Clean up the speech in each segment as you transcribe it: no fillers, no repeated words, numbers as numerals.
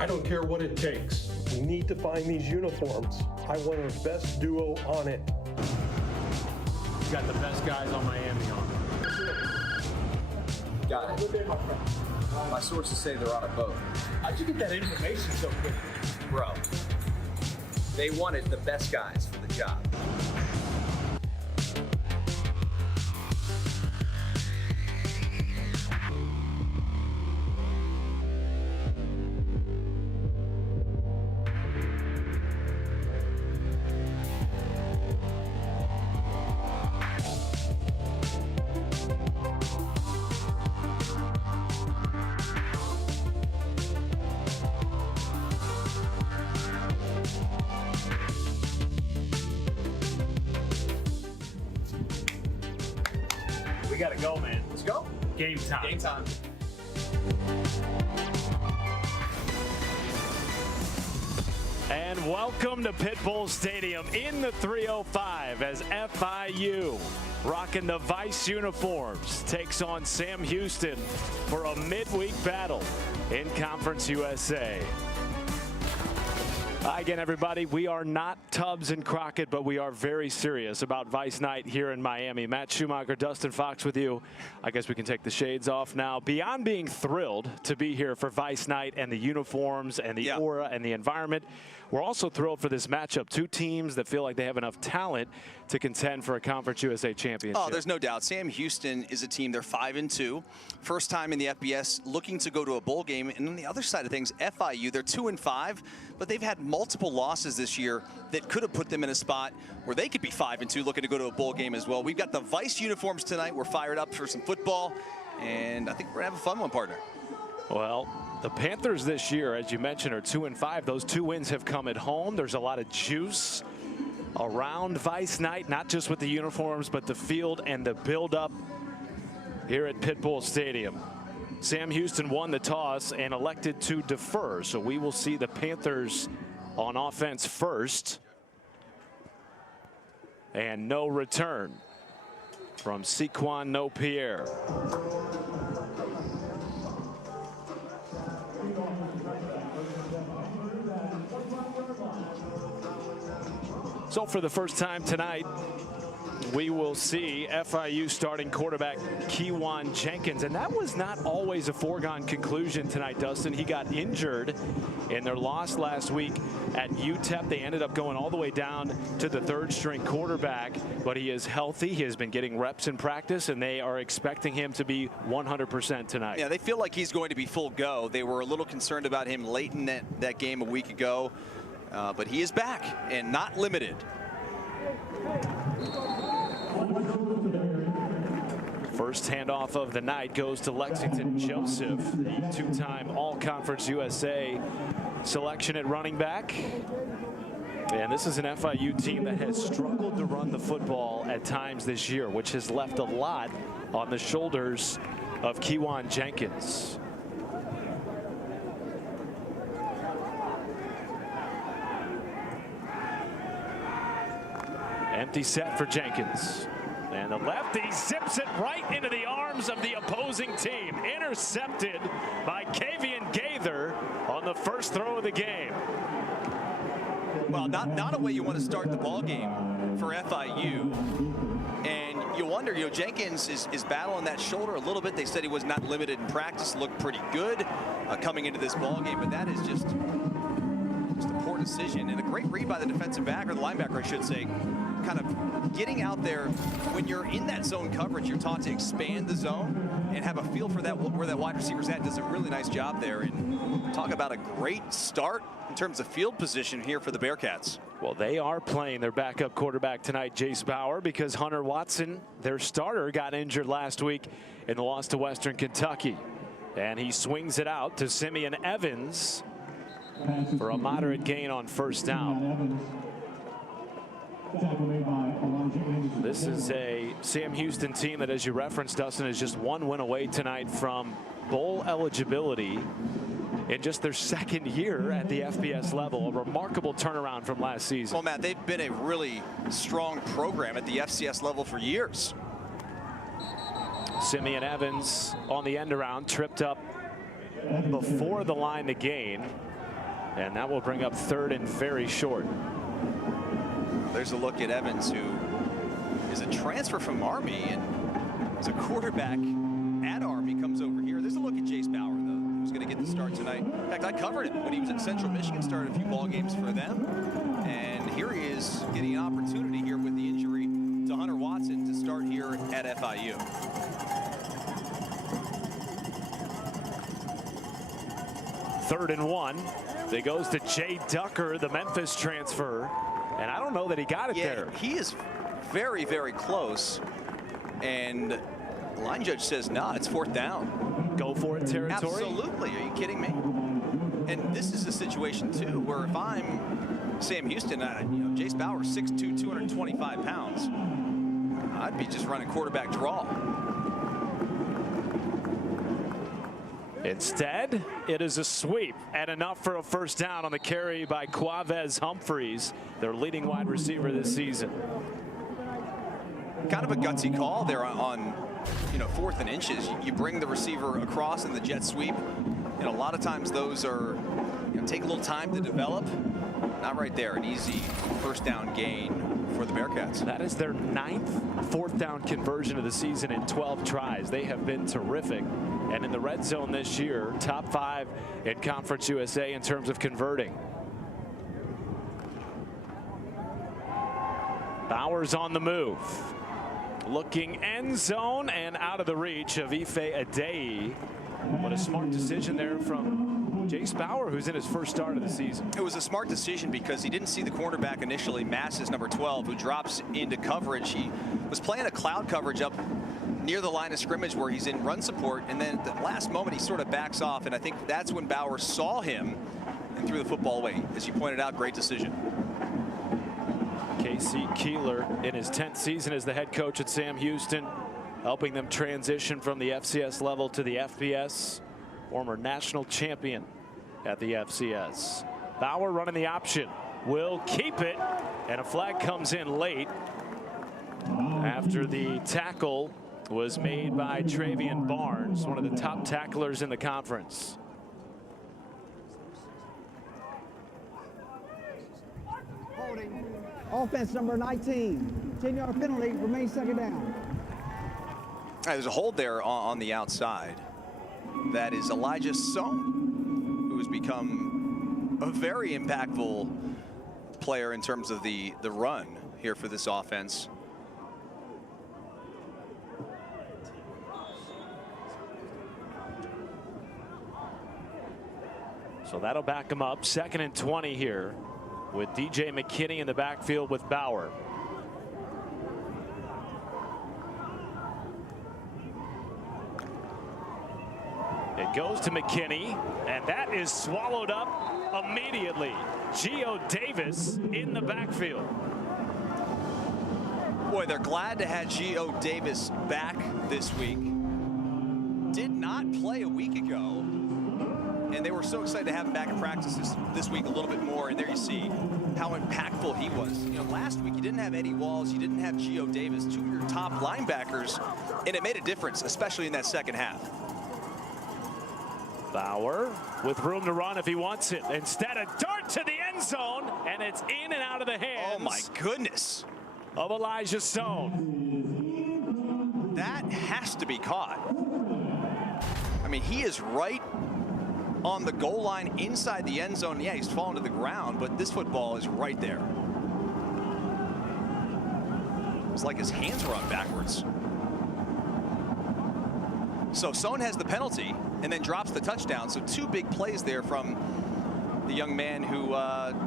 I don't care what it takes. We need to find these uniforms. I want our best duo on it. You got the best guys on Miami on it. Got it. My sources say they're on a boat. How'd you get that information so quickly? Bro, they wanted the best guys for the job. We gotta go, man. Let's go. Game time. Game time. And welcome to Pitbull Stadium in the 305 as FIU, rocking the Vice uniforms, takes on Sam Houston for a midweek battle in Conference USA. Hi again, everybody. We are not Tubbs and Crockett, but we are very serious about Vice Night here in Miami. Matt Schumacher, Dustin Fox with you. I guess we can take the shades off now. Beyond being thrilled to be here for Vice Night and the uniforms and the aura and the environment, we're also thrilled for this matchup. Two teams that feel like they have enough talent to contend for a Conference USA championship. Oh, there's no doubt. Sam Houston is a team. They're 5-2. First time in the FBS, looking to go to a bowl game. And on the other side of things, FIU, they're 2-5, but they've had multiple losses this year that could have put them in a spot where they could be 5-2, looking to go to a bowl game as well. We've got the Vice uniforms tonight. We're fired up for some football, and I think we're gonna have a fun one, partner. Well, the Panthers this year, as you mentioned, are 2-5. Those two wins have come at home. There's a lot of juice around Vice Night, not just with the uniforms, but the field and the build-up here at Pitbull Stadium. Sam Houston won the toss and elected to defer, so we will see the Panthers on offense first. And no return from Sequan No-Pierre. So for the first time tonight, we will see FIU starting quarterback Kewan Jenkins. And that was not always a foregone conclusion tonight, Dustin. He got injured in their loss last week at UTEP. They ended up going all the way down to the third-string quarterback, but he is healthy. He has been getting reps in practice, and they are expecting him to be 100% tonight. Yeah, they feel like he's going to be full go. They were a little concerned about him late in that game a week ago, but he is back and not limited. First handoff of the night goes to Lexington Joseph, the two-time All-Conference USA selection at running back. And this is an FIU team that has struggled to run the football at times this year, which has left a lot on the shoulders of Kewan Jenkins. Empty set for Jenkins. And the lefty zips it right into the arms of the opposing team. Intercepted by Kavian Gaither on the first throw of the game. Well, not a way you want to start the ball game for FIU. And you wonder, Jenkins is battling that shoulder a little bit. They said he was not limited in practice, looked pretty good coming into this ball game, but that is just a poor decision and a great read by the defensive back, or the linebacker, I should say, kind of getting out there. When you're in that zone coverage, you're taught to expand the zone and have a feel for that, where that wide receiver's at. Does a really nice job there, and talk about a great start in terms of field position here for the Bearcats. Well, they are playing their backup quarterback tonight, Jace Bauer, because Hunter Watson, their starter, got injured last week in the loss to Western Kentucky. And he swings it out to Simeon Evans for a moderate gain on first down. This is a Sam Houston team that, as you referenced, Dustin, is just one win away tonight from bowl eligibility in just their second year at the FBS level. A remarkable turnaround from last season. Well, Matt, they've been a really strong program at the FCS level for years. Simeon Evans on the end around, tripped up before the line to gain. And that will bring up 3rd and very short. There's a look at Evans, who is a transfer from Army and is a quarterback at Army, comes over here. There's a look at Jace Bauer, though, who's going to get the start tonight. In fact, I covered him when he was at Central Michigan, started a few ball games for them. And here he is getting an opportunity here with the injury to Hunter Watson to start here at FIU. Third and 1. It goes to Jay Ducker, the Memphis transfer. And I don't know that he got it there. He is very, very close. And the line judge says, nah, it's 4th down. Go for it territory. Absolutely. Are you kidding me? And this is a situation, too, where if I'm Sam Houston, Jace Bauer, 6'2", 225 pounds, I'd be just running quarterback draw. Instead, it is a sweep and enough for a first down on the carry by Quavez Humphreys, their leading wide receiver this season. Kind of a gutsy call there on 4th and inches. You bring the receiver across in the jet sweep, and a lot of times those are take a little time to develop. Not right there. An easy first down gain for the Bearcats. That is their 9th 4th down conversion of the season in 12 tries. They have been terrific. And in the red zone this year, top 5 in Conference USA in terms of converting. Bauer's on the move. Looking end zone and out of the reach of Ife Adei. What a smart decision there from Jace Bauer, who's in his first start of the season. It was a smart decision because he didn't see the cornerback initially, Masses, number 12, who drops into coverage. He was playing a cloud coverage up near the line of scrimmage where he's in run support, and then at the last moment he sort of backs off, and I think that's when Bauer saw him and threw the football away. As you pointed out, great decision. Casey Keeler in his 10th season as the head coach at Sam Houston, helping them transition from the FCS level to the FBS. Former national champion at the FCS. Bauer running the option, will keep it, and a flag comes in late after the tackle was made by Travian Barnes, one of the top tacklers in the conference. Holding. Offense number 19. 10-yard penalty, remains 2nd down. There's a hold there on the outside. That is Elijah Sohn, who has become a very impactful player in terms of the run here for this offense. So that'll back him up. 2nd and 20 here with DJ McKinney in the backfield with Bauer. It goes to McKinney, and that is swallowed up immediately. Geo Davis in the backfield. Boy, they're glad to have Geo Davis back this week. Did not play a week ago, and they were so excited to have him back in practice this week a little bit more. And there you see how impactful he was. Last week you didn't have Eddie Walls, you didn't have Geo Davis, 2 of your top linebackers, and it made a difference, especially in that second half. Bauer with room to run if he wants it. Instead, a dart to the end zone, and it's in and out of the hands. Oh my goodness. Of Elijah Sohn. That has to be caught. I mean, he is right on the goal line inside the end zone. Yeah, he's fallen to the ground, but this football is right there. It's like his hands were on backwards. So Sohn has the penalty and then drops the touchdown. So 2 big plays there from the young man who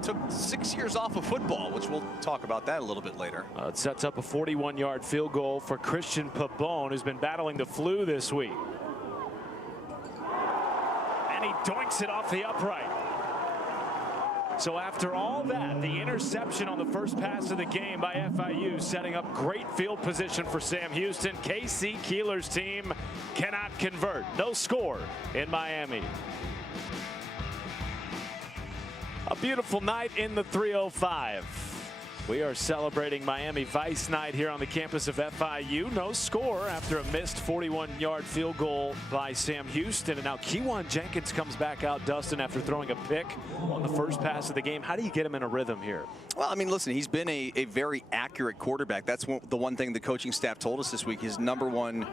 took 6 years off of football, which we'll talk about that a little bit later. It sets up a 41-yard field goal for Christian Pabon, who's been battling the flu this week. And he doinks it off the upright. So after all that, the interception on the first pass of the game by FIU, setting up great field position for Sam Houston. KC Keeler's team cannot convert. No score in Miami. A beautiful night in the 305. We are celebrating Miami Vice night here on the campus of FIU. No score after a missed 41-yard field goal by Sam Houston. And now Keyjuan Jenkins comes back out, Dustin, after throwing a pick on the first pass of the game. How do you get him in a rhythm here? Well, I mean, listen, he's been a very accurate quarterback. That's the one thing the coaching staff told us this week. His number one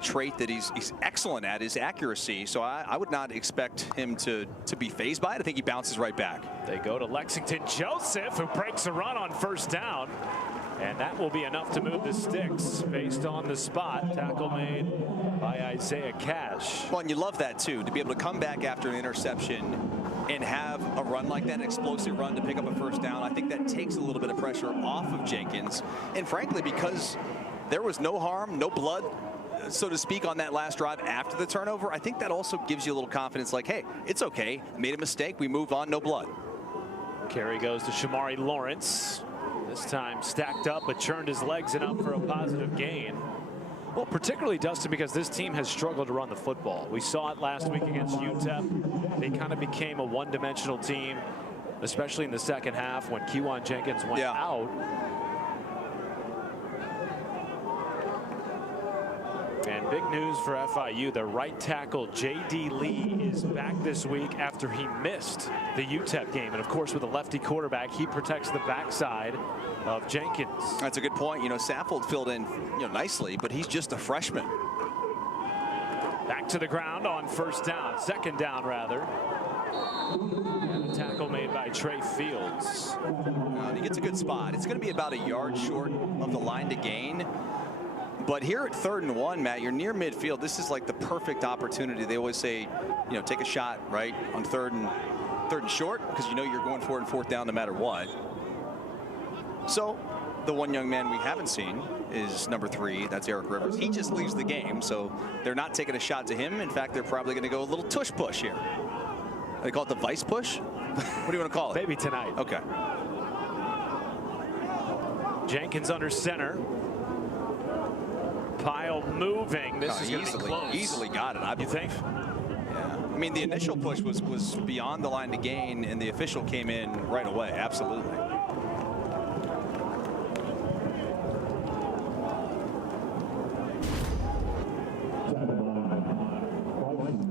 trait that he's excellent at is accuracy. So I would not expect him to be fazed by it. I think he bounces right back. They go to Lexington Joseph, who breaks a run on first down. And that will be enough to move the sticks based on the spot. Tackle made by Isaiah Cash. Well, and you love that, too, to be able to come back after an interception and have a run like that, an explosive run to pick up a first down. I think that takes a little bit of pressure off of Jenkins. And frankly, because there was no harm, no blood, so to speak, on that last drive after the turnover, I think that also gives you a little confidence like, hey, it's okay. Made a mistake. We move on. No blood. Carry goes to Shamari Lawrence. This time stacked up, but churned his legs enough for a positive gain. Well, particularly, Dustin, because this team has struggled to run the football. We saw it last week against UTEP. They kind of became a one-dimensional team, especially in the second half when Keyjuan Jenkins went out. And big news for FIU, their right tackle J.D. Lee is back this week after he missed the UTEP game. And of course, with a lefty quarterback, he protects the backside of Jenkins. That's a good point. You know, Saffold filled in, nicely, but he's just a freshman. Back to the ground on first down, second down rather. And a tackle made by Trey Fields. He gets a good spot. It's going to be about a yard short of the line to gain. But here at 3rd and 1, Matt, you're near midfield. This is like the perfect opportunity. They always say, take a shot, right, on third and short, because you're going for it in 4th down no matter what. So the one young man we haven't seen is number 3. That's Eric Rivers. He just leaves the game, so they're not taking a shot to him. In fact, they're probably going to go a little tush push here. They call it the vice push? What do you want to call it? Maybe tonight. Okay. Jenkins under center. Pile moving. This is going to be close. Easily got it, I believe. You think? Yeah. I mean, the initial push was beyond the line to gain, and the official came in right away. Absolutely.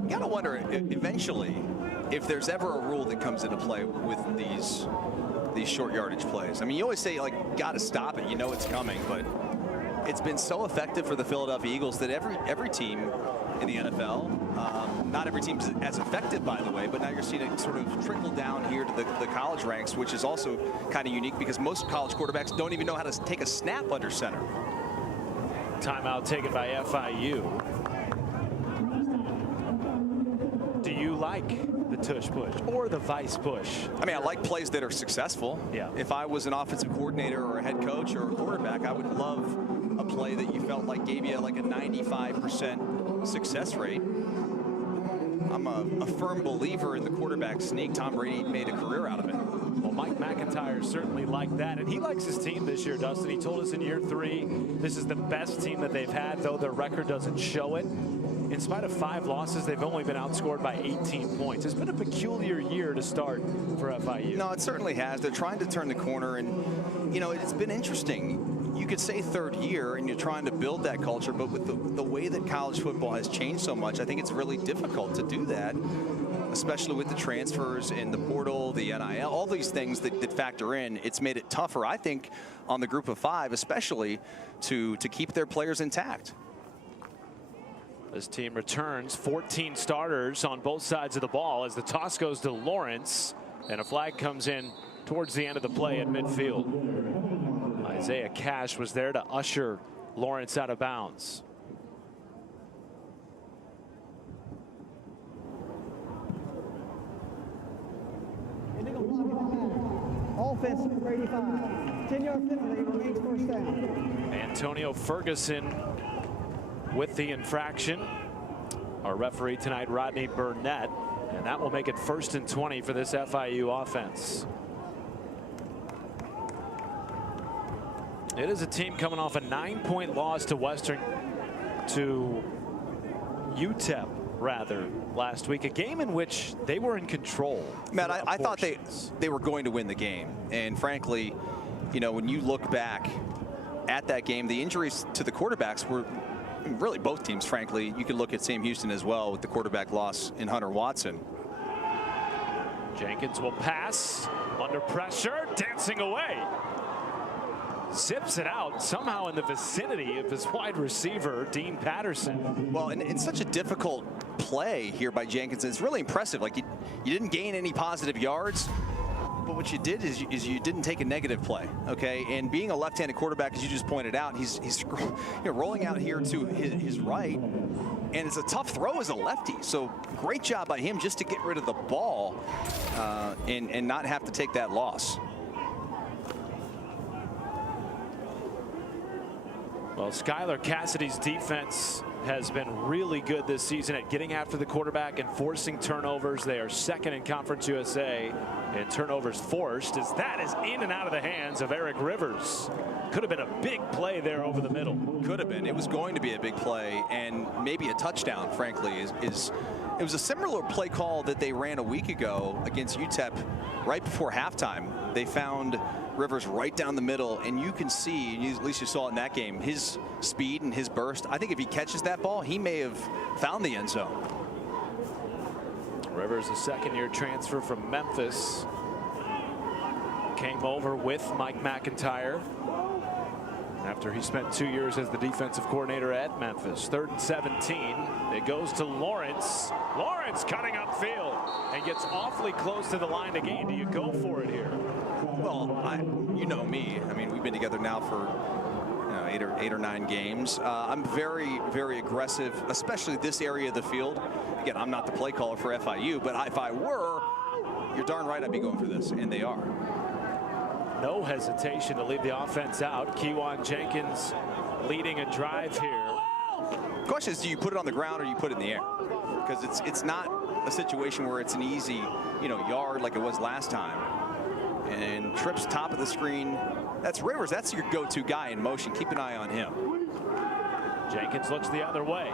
You gotta wonder eventually if there's ever a rule that comes into play with these short yardage plays. I mean, you always say, like, gotta stop it. It's coming, but it's been so effective for the Philadelphia Eagles that every team in the NFL, not every team's as effective, by the way, but now you're seeing it sort of trickle down here to the college ranks, which is also kind of unique because most college quarterbacks don't even know how to take a snap under center. Timeout taken by FIU. Do you like the tush push or the vice push? I mean, I like plays that are successful. Yeah. If I was an offensive coordinator or a head coach or a quarterback, I would love a play that you felt like gave you like a 95% success rate. I'm a firm believer in the quarterback sneak. Tom Brady made a career out of it. Well, Mike McIntyre certainly liked that, and he likes his team this year, Dustin. He told us in year 3 this is the best team that they've had, though their record doesn't show it. In spite of 5 losses, they've only been outscored by 18 points. It's been a peculiar year to start for FIU. No, it certainly has. They're trying to turn the corner, and it's been interesting. You could say 3rd year, and you're trying to build that culture, but with the way that college football has changed so much, I think it's really difficult to do that, especially with the transfers and the portal, the NIL, all these things that factor in. It's made it tougher, I think, on the group of 5, especially to keep their players intact. This team returns 14 starters on both sides of the ball as the toss goes to Lawrence, and a flag comes in towards the end of the play at midfield. Isaiah Cash was there to usher Lawrence out of bounds. Offense number 85. 10-yard penalty, remains first down. Antonio Ferguson with the infraction. Our referee tonight, Rodney Burnett, and that will make it 1st and 20 for this FIU offense. It is a team coming off a 9-point loss to UTEP rather last week, a game in which they were in control. Matt, I thought they were going to win the game, and frankly, you know, when you look back at that game, the injuries to the quarterbacks were really both teams, frankly. You can look at Sam Houston as well with the quarterback loss in Hunter Watson. Jenkins will pass under pressure, dancing away. Zips it out somehow in the vicinity of his wide receiver, Dean Patterson. Well, and it's such a difficult play here by Jenkins. It's really impressive. Like you didn't gain any positive yards, but what you did is you didn't take a negative play, okay? And being a left-handed quarterback, as you just pointed out, he's you know, rolling out here to his right, and it's a tough throw as a lefty. So great job by him just to get rid of the ball and not have to take that loss. Well, Skylar Cassidy's defense has been really good this season at getting after the quarterback and forcing turnovers. They are second in Conference USA in turnovers forced, as that is in and out of the hands of Eric Rivers. Could have been a big play there over the middle. Could have been. It was going to be a big play, and maybe a touchdown, frankly. It was a similar play call that they ran a week ago against UTEP right before halftime. They found Rivers right down the middle, and you can see, at least you saw it in that game, his speed and his burst. I think if he catches that ball, he may have found the end zone. Rivers, a second-year transfer from Memphis, came over with Mike McIntyre after he spent 2 years as the defensive coordinator at Memphis. 3rd and 17. It goes to Lawrence. Lawrence cutting upfield and gets awfully close to the line to gain. Do you go for it here? Well, you know me. I mean, we've been together now for 8 or 9 games. I'm very, very aggressive, especially this area of the field. Again, I'm not the play caller for FIU, but if I were, you're darn right I'd be going for this, and they are. No hesitation to leave the offense out. Keyjuan Jenkins leading a drive here. The question is, do you put it on the ground or you put it in the air? Because it's not a situation where it's an easy, yard like it was last time. And Tripp's top of the screen. That's Rivers. That's your go-to guy in motion. Keep an eye on him. Jenkins looks the other way.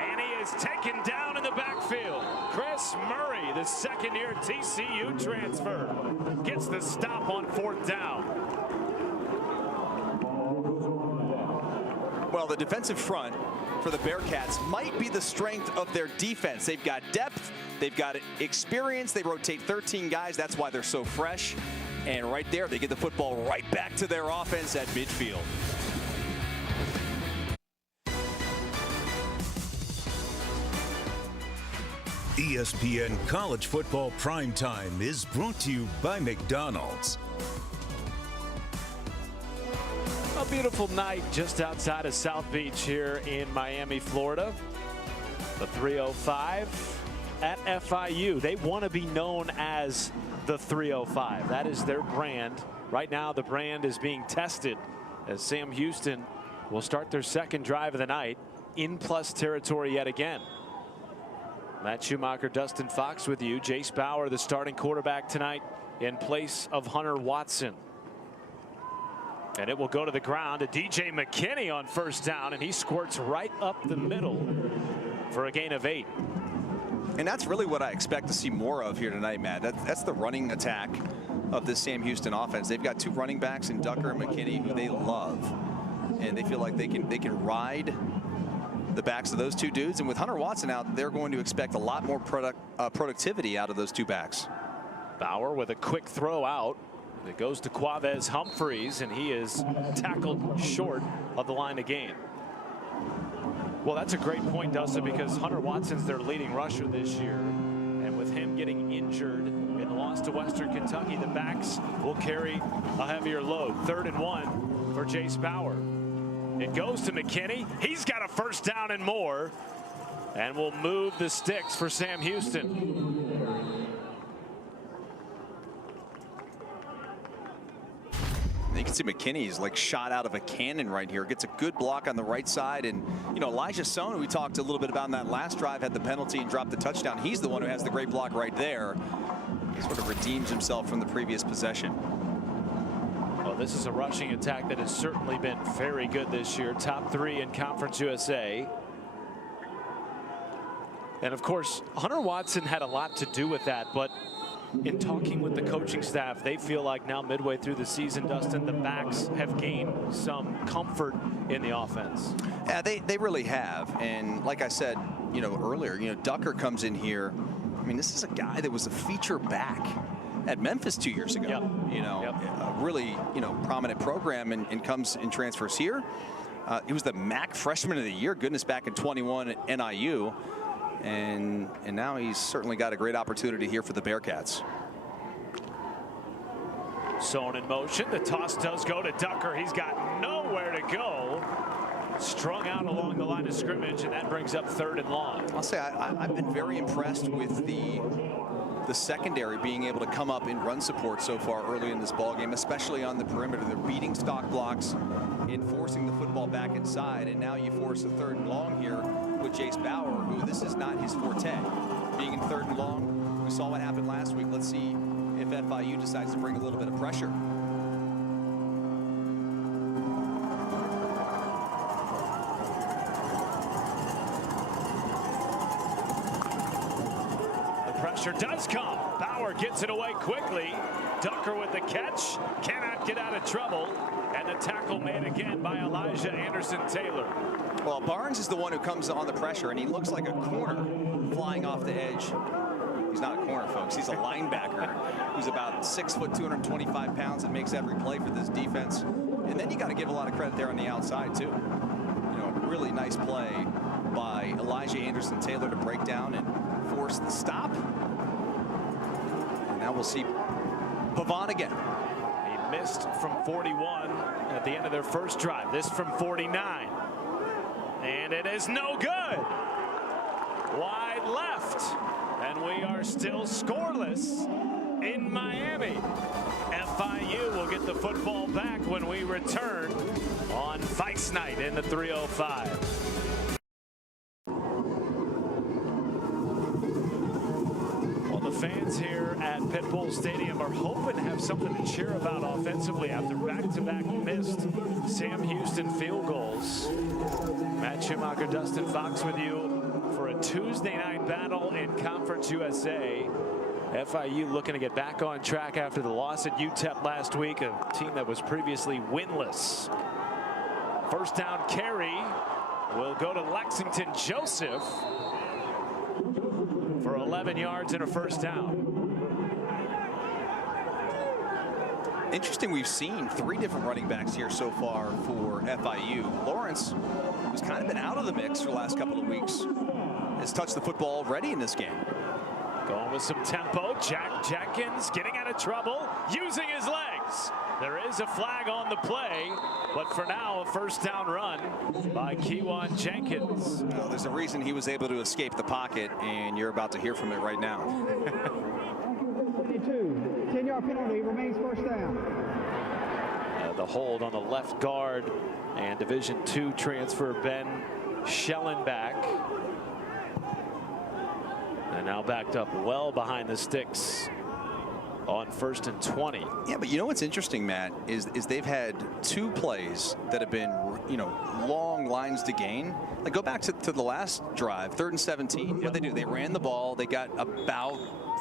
And he is taken down in the backfield. Chris Murray, the second-year TCU transfer, gets the stop on 4th down. Well, the defensive front for the Bearcats might be the strength of their defense. They've got depth, they've got experience, they rotate 13 guys. That's why they're so fresh. And right there, they get the football right back to their offense at midfield. ESPN College Football Primetime is brought to you by McDonald's. A beautiful night just outside of South Beach here in Miami, Florida. The 305 at FIU. They want to be known as the 305. That is their brand. Right now, the brand is being tested as Sam Houston will start their second drive of the night in plus territory yet again. Matt Schumacher, Dustin Fox with you. Jace Bauer, the starting quarterback tonight in place of Hunter Watson. And it will go to the ground to DJ McKinney on 1st down, and he squirts right up the middle for a gain of 8. And that's really what I expect to see more of here tonight, Matt. That's the running attack of this Sam Houston offense. They've got 2 running backs in Ducker and McKinney, who they love, and they feel like they can ride the backs of those 2 dudes. And with Hunter Watson out, they're going to expect a lot more productivity out of those 2 backs. Bauer with a quick throw out. It goes to Quavez Humphreys, and he is tackled short of the line to gain. Well, that's a great point, Dustin, because Hunter Watson's their leading rusher this year. And with him getting injured in the loss to Western Kentucky, the backs will carry a heavier load. 3rd and 1 for Jace Bauer. It goes to McKinney. He's got a 1st down and more, and will move the sticks for Sam Houston. You can see McKinney's like shot out of a cannon right here. Gets a good block on the right side. And, Elijah Sohn, who we talked a little bit about in that last drive, had the penalty and dropped the touchdown. He's the one who has the great block right there. He sort of redeems himself from the previous possession. Well, this is a rushing attack that has certainly been very good this year. Top 3 in Conference USA. And, of course, Hunter Watson had a lot to do with that. But in talking with the coaching staff, they feel like now midway through the season, Dustin, the backs have gained some comfort in the offense. Yeah, they really have. And like I said, earlier, Ducker comes in here. I mean, this is a guy that was a feature back at Memphis 2 years ago. A really, prominent program, and comes and transfers here. He was the MAC Freshman of the Year, goodness, back in 21 at NIU. And now he's certainly got a great opportunity here for the Bearcats. Sohn in motion. The toss does go to Ducker. He's got nowhere to go. Strung out along the line of scrimmage, and that brings up 3rd and long. I'll say I've been very impressed with the secondary being able to come up in run support so far early in this ball game, especially on the perimeter. They're beating stock blocks and forcing the football back inside, and now you force a 3rd and long here with Jace Bauer, who this is not his forte. Being in 3rd and long, we saw what happened last week. Let's see if FIU decides to bring a little bit of pressure. Pressure does come. Bauer gets it away quickly. Ducker with the catch. Cannot get out of trouble. And the tackle made again by Elijah Anderson-Taylor. Well, Barnes is the one who comes on the pressure, and he looks like a corner flying off the edge. He's not a corner, folks. He's a linebacker who's about 6 foot, 225 pounds, and makes every play for this defense. And then you got to give a lot of credit there on the outside, too. Really nice play by Elijah Anderson-Taylor to break down and force the stop. And now we'll see Pavon again. He missed from 41 at the end of their first drive. This from 49. And it is no good. Wide left. And we are still scoreless in Miami. FIU will get the football back when we return on Vice Night in the 305. Well, the fans here at Pitbull Stadium are hoping to have something to cheer about offensively after back-to-back missed Sam Houston field goals. Matt Schumacher, Dustin Fox with you for a Tuesday night battle in Conference USA. FIU looking to get back on track after the loss at UTEP last week, a team that was previously winless. First down carry will go to Lexington Joseph for 11 yards and a first down. Interesting, we've seen 3 different running backs here so far for FIU. Lawrence, who's kind of been out of the mix for the last couple of weeks, has touched the football already in this game. Going with some tempo. Jack Jenkins getting out of trouble, using his legs. There is a flag on the play, but for now, a first down run by Kewan Jenkins. Well, there's a reason he was able to escape the pocket, and you're about to hear from it right now. 22, 10-yard penalty, remains first down. The hold on the left guard, and Division II transfer Ben Schellenbach. And now backed up well behind the sticks on 1st and 20. Yeah, but what's interesting, Matt, is they've had 2 plays that have been, long lines to gain. Like, go back to the last drive, 3rd and 17. What they do, they ran the ball. They got about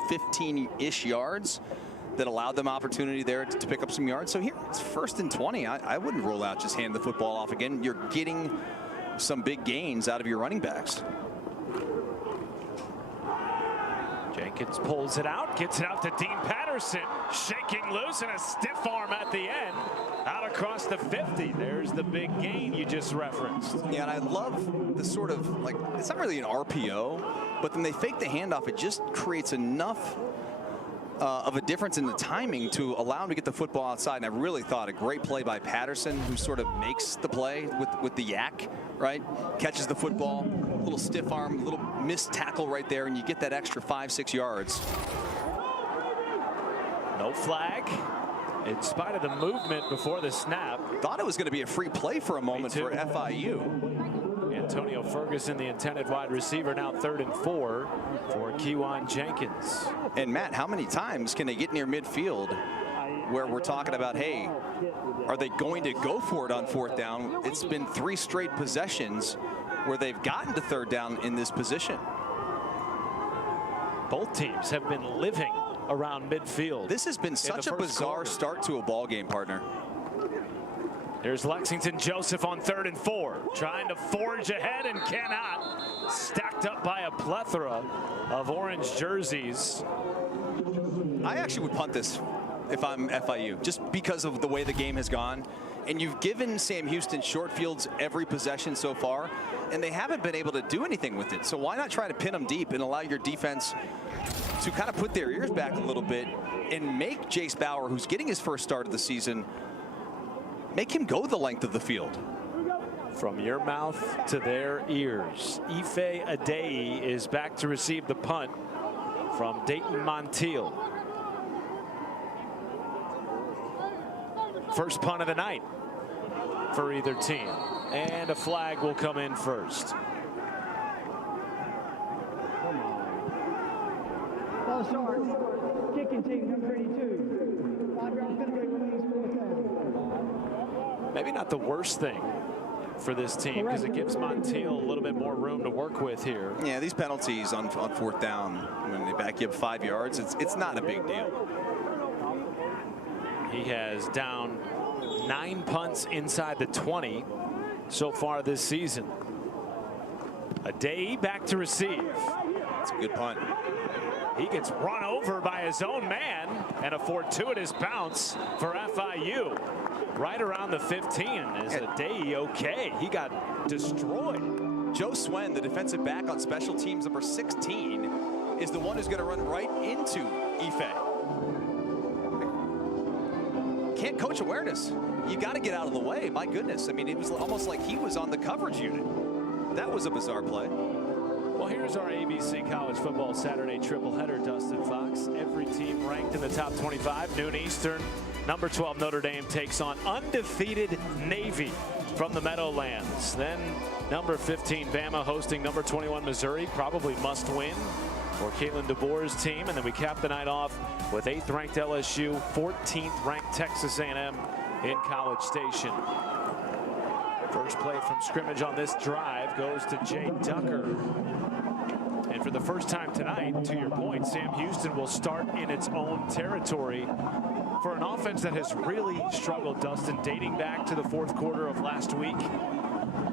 15-ish yards that allowed them opportunity there to pick up some yards. So here, it's 1st and 20. I wouldn't rule out just hand the football off again. You're getting some big gains out of your running backs. Jenkins pulls it out, gets it out to Dean Patterson, shaking loose, and a stiff arm at the end, out across the 50. There's the big gain you just referenced. Yeah, and I love the sort of, like, it's not really an RPO, but then they fake the handoff. It just creates enough of a difference in the timing to allow him to get the football outside. And I really thought a great play by Patterson, who sort of makes the play with the yak, right? Catches the football, little stiff arm, little missed tackle right there, and you get that extra 5-6 yards. No flag. In spite of the movement before the snap. Thought it was going to be a free play for a moment for FIU. Antonio Ferguson, the intended wide receiver, now 3rd and 4 for Kewan Jenkins. And Matt, how many times can they get near midfield where we're talking about, hey, are they going to go for it on 4th down? It's been 3 straight possessions where they've gotten to 3rd down in this position. Both teams have been living around midfield. This has been such a bizarre start to a ball game, partner. Here's Lexington Joseph on 3rd and 4, trying to forge ahead and cannot. Stacked up by a plethora of orange jerseys. I actually would punt this if I'm FIU, just because of the way the game has gone. And you've given Sam Houston short fields every possession so far, and they haven't been able to do anything with it. So why not try to pin them deep and allow your defense to kind of put their ears back a little bit and make Jace Bauer, who's getting his first start of the season, make him go the length of the field. From your mouth to their ears, Ife Adei is back to receive the punt from Dayton Montiel. First punt of the night for either team. And a flag will come in first. False start. Kicking team number 82. 5-yard penalty remains 4th down. Maybe not the worst thing for this team because it gives Montiel a little bit more room to work with here. Yeah, these penalties on 4th down when they back you up 5 yards, it's not a big deal. He has down 9 punts inside the 20 so far this season. Adei back to receive. It's a good punt. He gets run over by his own man, and a fortuitous bounce for FIU. Right around the 15. Is Adei okay? He got destroyed. Joe Swen, the defensive back on special teams, number 16, is the one who's going to run right into Ife. Can't coach awareness. You got to get out of the way. My goodness. I mean, it was almost like he was on the coverage unit. That was a bizarre play. Well, here's our ABC College Football Saturday tripleheader, Dustin Fox. Every team ranked in the top 25, noon Eastern. Number 12 Notre Dame takes on undefeated Navy from the Meadowlands. Then number 15 Bama hosting number 21 Missouri, probably must win for Kalen DeBoer's team. And then we cap the night off with 8th ranked LSU, 14th ranked Texas A&M in College Station. First play from scrimmage on this drive goes to Jay Ducker. And for the first time tonight, to your point, Sam Houston will start in its own territory for an offense that has really struggled, Dustin, dating back to the 4th quarter of last week.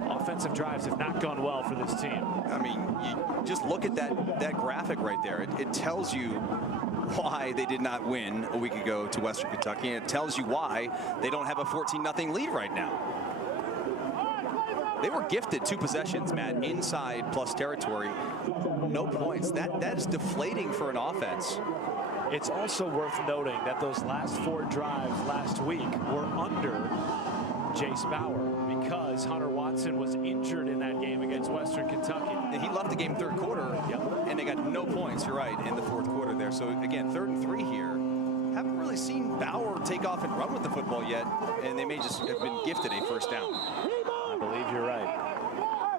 Offensive drives have not gone well for this team. I mean, you just look at that graphic right there. It tells you why they did not win a week ago to Western Kentucky, and it tells you why they don't have a 14-0 lead right now. They were gifted 2 possessions, Matt, inside plus territory. No points. That is deflating for an offense. It's also worth noting that those last 4 drives last week were under Jace Bauer because Hunter Watson was injured in that game against Western Kentucky. And he left the game 3rd quarter, and they got no points, you're right, in the 4th quarter there. So, again, 3rd and 3 here. Haven't really seen Bauer take off and run with the football yet, and they may just have been gifted a first down. I believe you're right.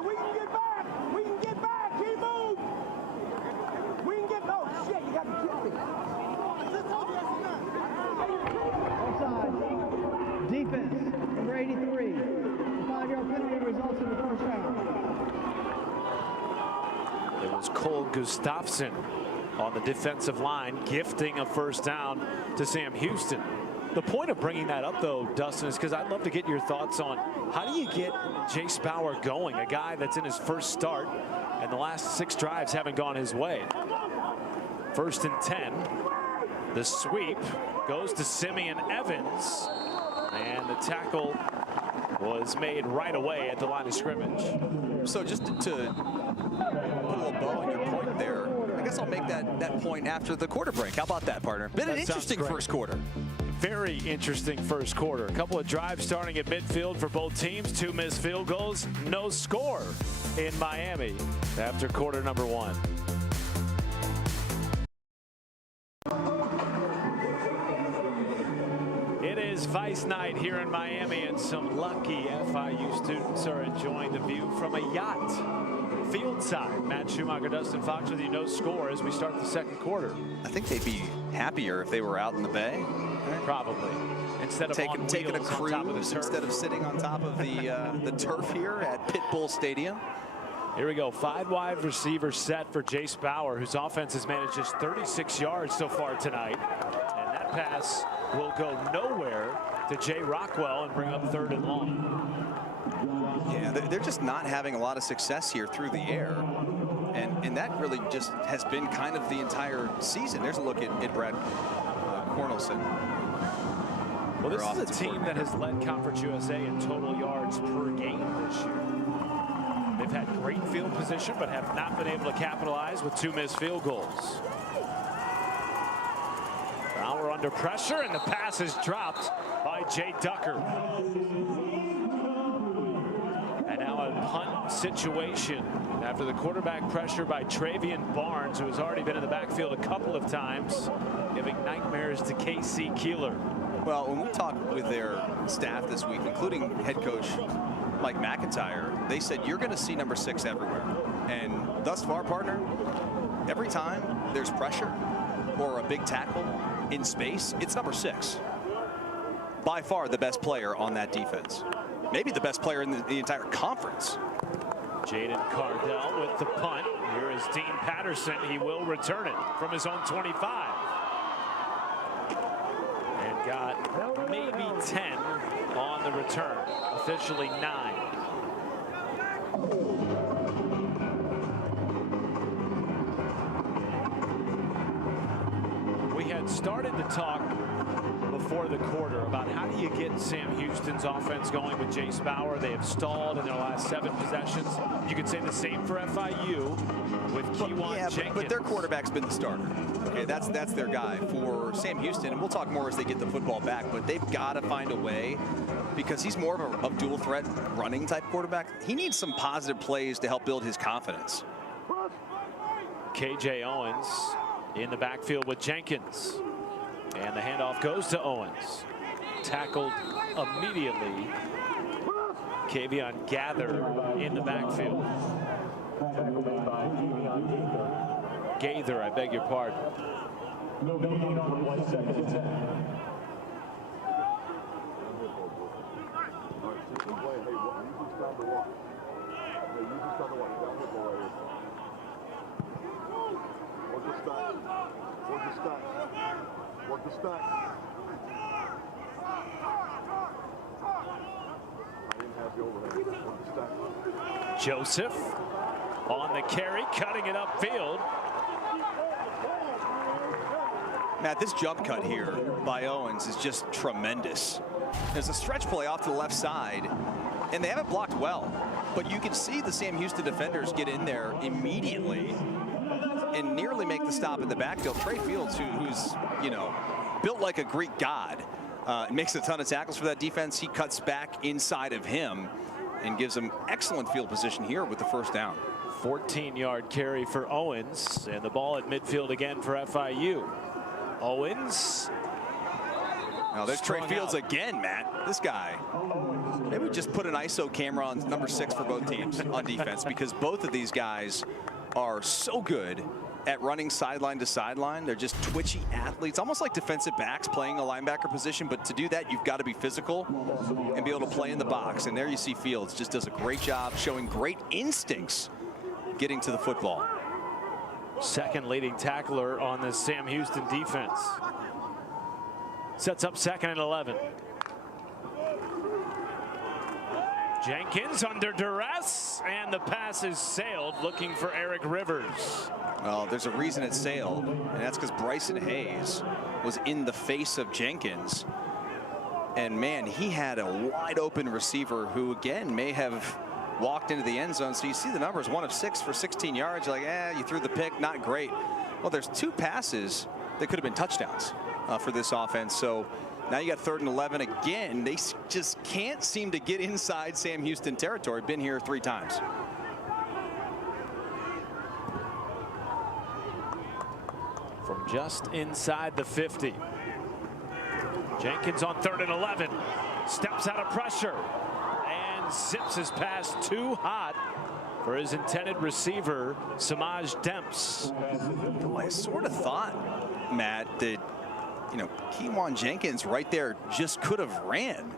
We can get back. We can get back. Keep moving. We can get. No shit. You got to kill me. Offside. Defense. Number 83. The 5-yard penalty results in the first down. It was Cole Gustafson on the defensive line, gifting a first down to Sam Houston. The point of bringing that up, though, Dustin, is because I'd love to get your thoughts on how do you get Jace Bauer going, a guy that's in his first start, and the last 6 drives haven't gone his way. 1st and 10. The sweep goes to Simeon Evans, and the tackle was made right away at the line of scrimmage. So just to put a little bow on your point there, I guess I'll make that point after the quarter break. How about that, partner? Been an interesting first quarter. Very interesting first quarter. A couple of drives starting at midfield for both teams. 2 missed field goals. No score in Miami after quarter number 1. It is Vice Night here in Miami, and some lucky FIU students are enjoying the view from a yacht fieldside. Matt Schumacher, Dustin Fox with you, no score as we start the 2nd quarter. I think they'd be happier if they were out in the bay. Probably. Instead of taking a cruise, on top of the turf. instead of sitting on top of the turf here at Pitbull Stadium. Here we go. 5 wide receiver set for Jace Bauer, whose offense has managed just 36 yards so far tonight. And that pass will go nowhere to Jay Rockwell and bring up 3rd and long. Yeah, they're just not having a lot of success here through the air. And that really just has been kind of the entire season. There's a look at Brad Cornelson. Well, this is a team that has led Conference USA in total yards per game this year. They've had great field position, but have not been able to capitalize with 2 missed field goals. Bauer under pressure, and the pass is dropped by Jay Ducker. And now a punt situation after the quarterback pressure by Travian Barnes, who has already been in the backfield a couple of times, giving nightmares to Casey Keeler. Well, when we talked with their staff this week, including head coach Mike McIntyre, they said you're going to see number 6 everywhere. And thus far, partner, every time there's pressure or a big tackle in space, it's number 6. By far the best player on that defense. Maybe the best player in the entire conference. Jaden Cardell with the punt. Here is Dean Patterson. He will return it from his own 25. And got maybe 10 on the return. Officially 9. We had started to talk before the quarter about how do you get Sam Houston's offense going with Jace Bauer. They have stalled in their last 7 possessions. You could say the same for FIU with Keywan Jenkins. But their quarterback's been the starter. Okay, that's their guy. For Sam Houston, and we'll talk more as they get the football back, but they've got to find a way, because he's more of a dual threat running type quarterback. He needs some positive plays to help build his confidence. KJ Owens in the backfield with Jenkins. And the handoff goes to Owens. Tackled immediately. Kavion Gather in the backfield. Gaither, I beg your pardon. Work the stack. I didn't have the overhead. Work the stack. Joseph on the carry, cutting it upfield. Matt, this jump cut here by Owens is just tremendous. There's a stretch play off to the left side, and they haven't blocked well. But you can see the Sam Houston defenders get in there immediately and nearly make the stop in the backfield. Trey Fields, who's, you know, built like a Greek god, makes a ton of tackles for that defense. He cuts back inside of him and gives them excellent field position here with the first down. 14-yard carry for Owens, and the ball at midfield again for FIU. Owens. Now there's Trey Fields again, Matt. This guy. Maybe we just put an ISO camera on number 6 for both teams on defense, because both of these guys are so good at running sideline to sideline. They're just twitchy athletes, almost like defensive backs playing a linebacker position. But to do that, you've got to be physical and be able to play in the box. And there you see Fields just does a great job showing great instincts getting to the football. Second leading tackler on this Sam Houston defense. Sets up 2nd and 11. Jenkins under duress, and the pass is sailed, looking for Eric Rivers. Well, there's a reason it sailed, and that's because Bryson Hayes was in the face of Jenkins. And man, he had a wide open receiver who again may have walked into the end zone. So you see the numbers, 1 of 6 for 16 yards. You're like, you threw the pick, not great. Well, there's 2 passes that could have been touchdowns for this offense. So now you got 3rd and 11 again. They just can't seem to get inside Sam Houston territory. Been here 3 times. From just inside the 50. Jenkins on 3rd and 11. Steps out of pressure and zips his pass too hot for his intended receiver, Samaj Demps. Well, I sort of thought, Matt, that, you know, Keywan Jenkins right there just could have ran.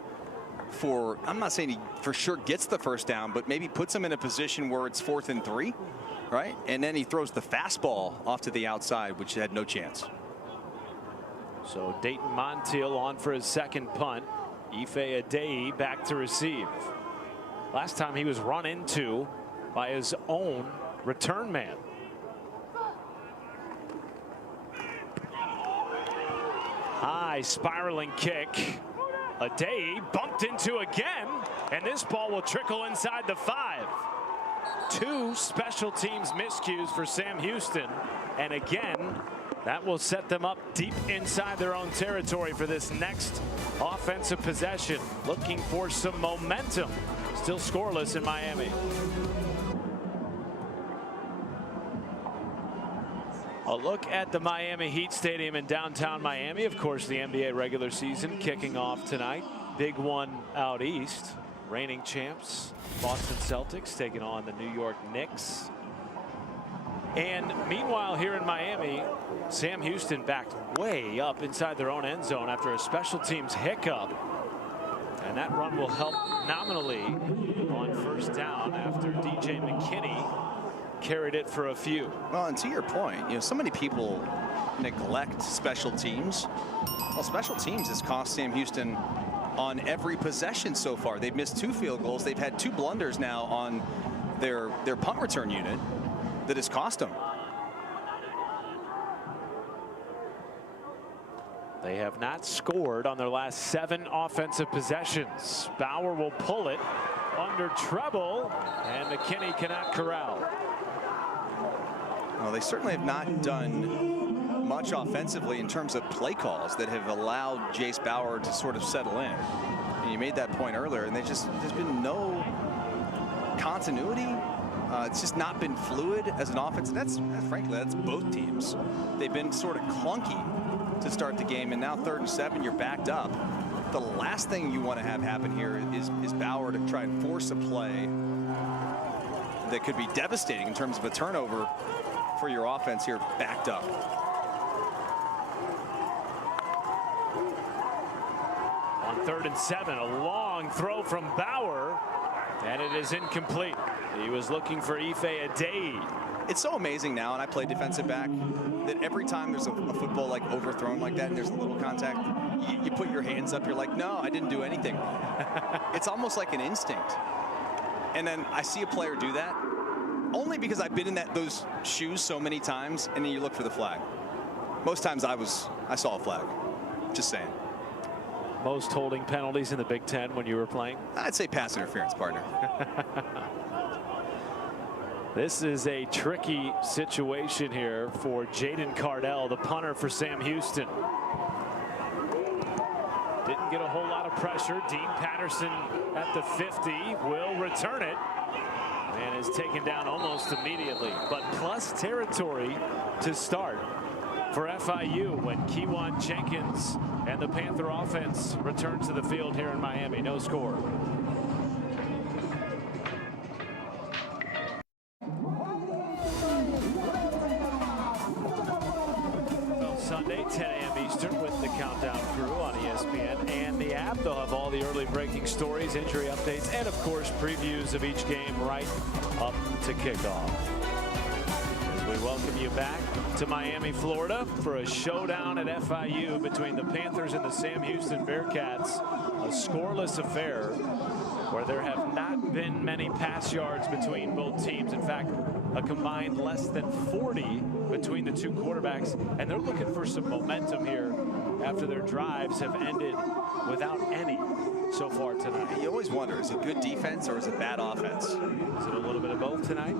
for, I'm not saying he for sure gets the first down, but maybe puts him in a position where it's 4th and 3, right? And then he throws the fastball off to the outside, which had no chance. So Dayton Montiel on for his second punt. Ife Adeyi back to receive. Last time he was run into by his own return man. High spiraling kick. Adeyi bumped into again, and this ball will trickle inside the 5. 2 special teams miscues for Sam Houston, and again that will set them up deep inside their own territory for this next offensive possession, looking for some momentum. Still scoreless in Miami. A look at the Miami Heat Stadium in downtown Miami. Of course, the NBA regular season kicking off tonight. Big one out east. Reigning champs, Boston Celtics, taking on the New York Knicks. And meanwhile, here in Miami, Sam Houston backed way up inside their own end zone after a special teams hiccup. And that run will help nominally on first down after DJ McKinney carried it for a few. Well, and to your point, so many people neglect special teams. Well, special teams has cost Sam Houston on every possession so far. They've missed 2 field goals. They've had 2 blunders now on their punt return unit that has cost them. They have not scored on their last 7 offensive possessions. Bauer will pull it under trouble, and McKinney cannot corral. Well, they certainly have not done much offensively in terms of play calls that have allowed Jace Bauer to sort of settle in. And you made that point earlier, and there's been no continuity. It's just not been fluid as an offense. And frankly, that's both teams. They've been sort of clunky to start the game, and now 3rd and 7, you're backed up. The last thing you want to have happen here is Bauer to try and force a play that could be devastating in terms of a turnover for your offense here, backed up. On 3rd and 7, a long throw from Bauer, and it is incomplete. He was looking for Ife Adeyi. It's so amazing now, and I play defensive back, that every time there's a football like overthrown like that and there's a little contact, you put your hands up. You're like, no, I didn't do anything. It's almost like an instinct. And then I see a player do that only because I've been in those shoes so many times, and then you look for the flag. Most times I saw a flag. Just saying. Most holding penalties in the Big Ten when you were playing? I'd say pass interference, partner. This is a tricky situation here for Jaden Cardell, the punter for Sam Houston. Didn't get a whole lot of pressure. Dean Patterson at the 50 will return it and is taken down almost immediately. But plus territory to start for FIU when Kewan Jenkins and the Panther offense return to the field here in Miami. No score. Sunday, 10 a.m. Eastern with the Countdown crew on ESPN and the app. They'll have all the early breaking stories, injury updates, and of course previews of each game right up to kickoff. As we welcome you back to Miami, Florida for a showdown at FIU between the Panthers and the Sam Houston Bearcats. A scoreless affair where there have not been many pass yards between both teams. In fact, a combined less than 40 between the 2 quarterbacks, and they're looking for some momentum here after their drives have ended without any so far tonight. You always wonder, is it good defense or is it bad offense? Is it a little bit of both tonight?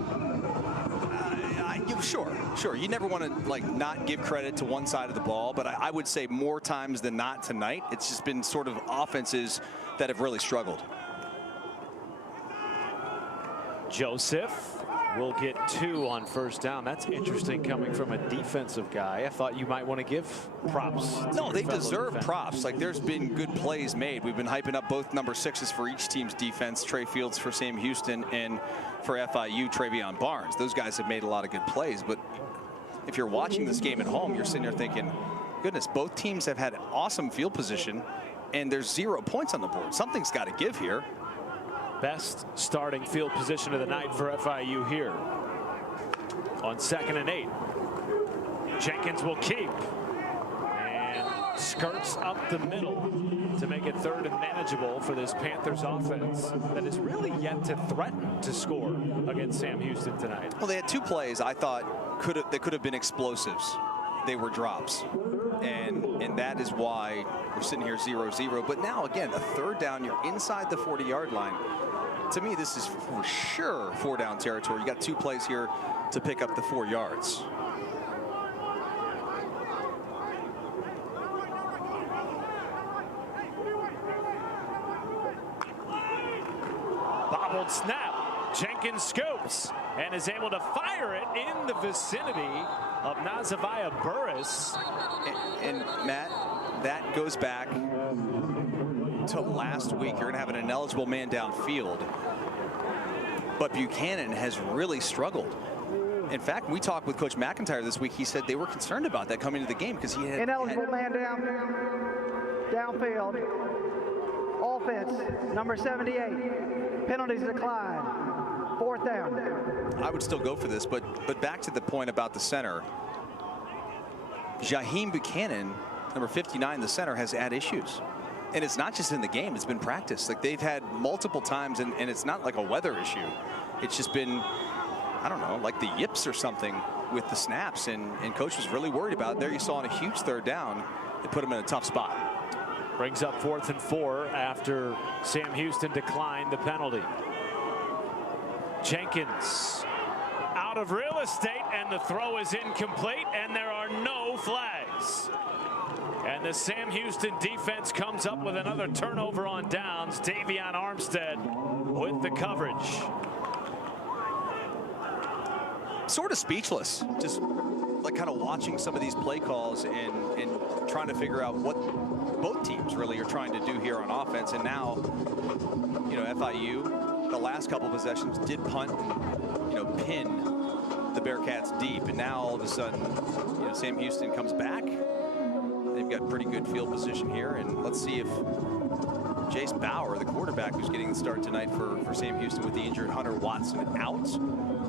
Sure. You never want to not give credit to one side of the ball, but I would say more times than not tonight, it's just been sort of offenses that have really struggled. Joseph will get 2 on first down. That's interesting coming from a defensive guy. I thought you might want to give props. No, they deserve props. There's been good plays made. We've been hyping up both number 6s for each team's defense. Trey Fields for Sam Houston, and for FIU, Travion Barnes. Those guys have made a lot of good plays. But if you're watching this game at home, you're sitting there thinking, goodness, both teams have had awesome field position, and there's 0 points on the board. Something's got to give here. Best starting field position of the night for FIU here. On 2nd and 8. Jenkins will keep. And skirts up the middle to make it 3rd and manageable for this Panthers offense that is really yet to threaten to score against Sam Houston tonight. Well, they had 2 plays I thought could have been explosives. They were drops. And that is why we're sitting here 0-0. But now, again, a 3rd down, you're inside the 40-yard line. To me, this is for sure 4-down territory. You got 2 plays here to pick up the 4 yards. Bobbled snap. Jenkins scoops and is able to fire it in the vicinity of Nazaviah Burris. And Matt, that goes back to last week. You're going to have an ineligible man downfield. But Buchanan has really struggled. In fact, we talked with Coach McIntyre this week. He said they were concerned about that coming into the game because he had Ineligible man downfield. Offense, number 78. Penalties decline. 4th down. I would still go for this, but back to the point about the center. Jaheim Buchanan, number 59, the center, has had issues. And it's not just in the game, it's been practice. Like they've had multiple times, and it's not like a weather issue. It's just been, I don't know, like the yips or something with the snaps. And coach was really worried about it. There you saw on a huge 3rd down, it put him in a tough spot. Brings up 4th and 4 after Sam Houston declined the penalty. Jenkins out of real estate, and the throw is incomplete, and there are no flags. And the Sam Houston defense comes up with another turnover on downs. Davion Armstead with the coverage. Sort of speechless, just like kind of watching some of these play calls and trying to figure out what both teams really are trying to do here on offense. And now, you know, FIU, the last couple of possessions did punt and, you know, pin the Bearcats deep. And now all of a sudden, you know, Sam Houston comes back. They've got pretty good field position here. And let's see if Jace Bauer, the quarterback who's getting the start tonight for Sam Houston with the injured Hunter Watson out,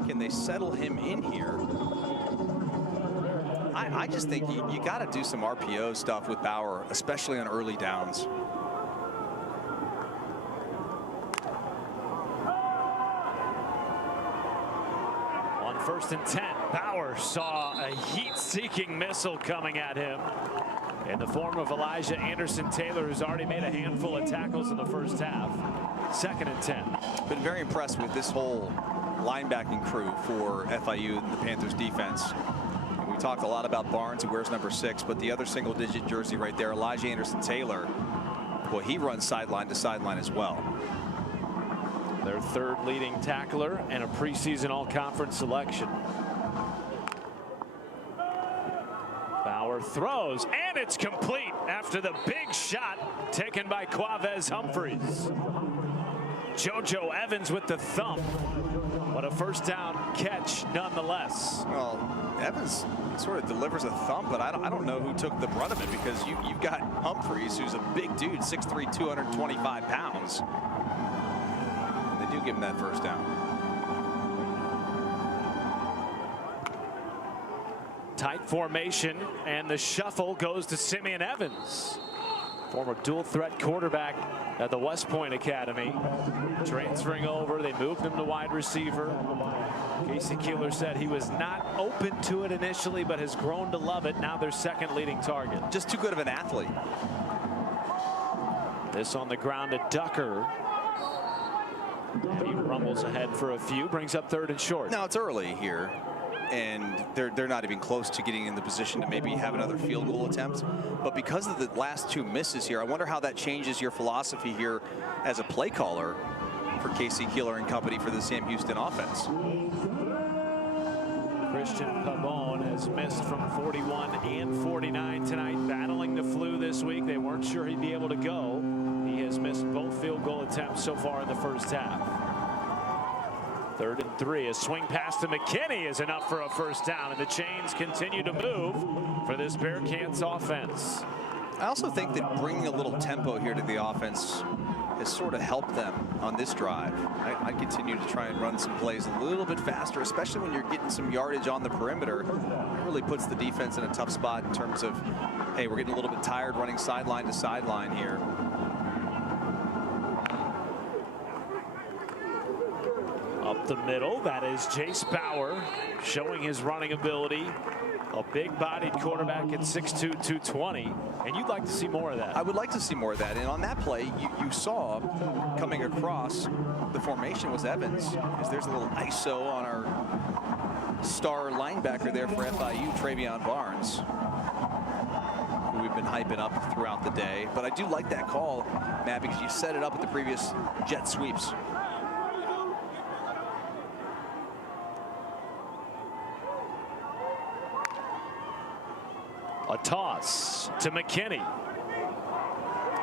can they settle him in here? I just think you got to do some RPO stuff with Bauer, especially on early downs. On 1st and 10, Bauer saw a heat-seeking missile coming at him in the form of Elijah Anderson-Taylor, who's already made a handful of tackles in the first half. 2nd and 10. Been very impressed with this whole linebacking crew for FIU and the Panthers defense. And we talked a lot about Barnes, who wears number 6, but the other single-digit jersey right there, Elijah Anderson-Taylor, well, he runs sideline to sideline as well. Their 3rd leading tackler and a preseason all-conference selection. Bauer throws, and it's complete after the big shot taken by Quavez Humphreys. JoJo Evans with the thump. What a 1st down catch nonetheless. Well, Evans sort of delivers a thump, but I don't know who took the brunt of it, because you've got Humphreys, who's a big dude, 6'3", 225 pounds. They do give him that 1st down. Tight formation, and the shuffle goes to Simeon Evans, former dual threat quarterback at the West Point Academy, transferring over. They moved him to wide receiver. Casey Keeler said he was not open to it initially, but has grown to love it. Now their 2nd leading target. Just too good of an athlete. This on the ground to Ducker. He rumbles ahead for a few, brings up 3rd and short. Now it's early here, and they're not even close to getting in the position to maybe have another field goal attempt. But because of the last 2 misses here, I wonder how that changes your philosophy here as a play caller for Casey Keeler and company for the Sam Houston offense. Christian Pavone has missed from 41 and 49 tonight, battling the flu this week. They weren't sure he'd be able to go. He has missed both field goal attempts so far in the first half. 3rd and 3. A swing pass to McKinney is enough for a 1st down, and the chains continue to move for this Bearcats offense. I also think that bringing a little tempo here to the offense has sort of helped them on this drive. I continue to try and run some plays a little bit faster, especially when you're getting some yardage on the perimeter. It really puts the defense in a tough spot in terms of, hey, we're getting a little bit tired running sideline to sideline here. Up the middle, that is Jace Bauer showing his running ability. A big-bodied quarterback at 6'2", 220, and you'd like to see more of that. I would like to see more of that. And on that play, you saw coming across the formation was Evans. There's a little ISO on our star linebacker there for FIU, Travion Barnes, who we've been hyping up throughout the day. But I do like that call, Matt, because you set it up with the previous jet sweeps. A toss to McKinney.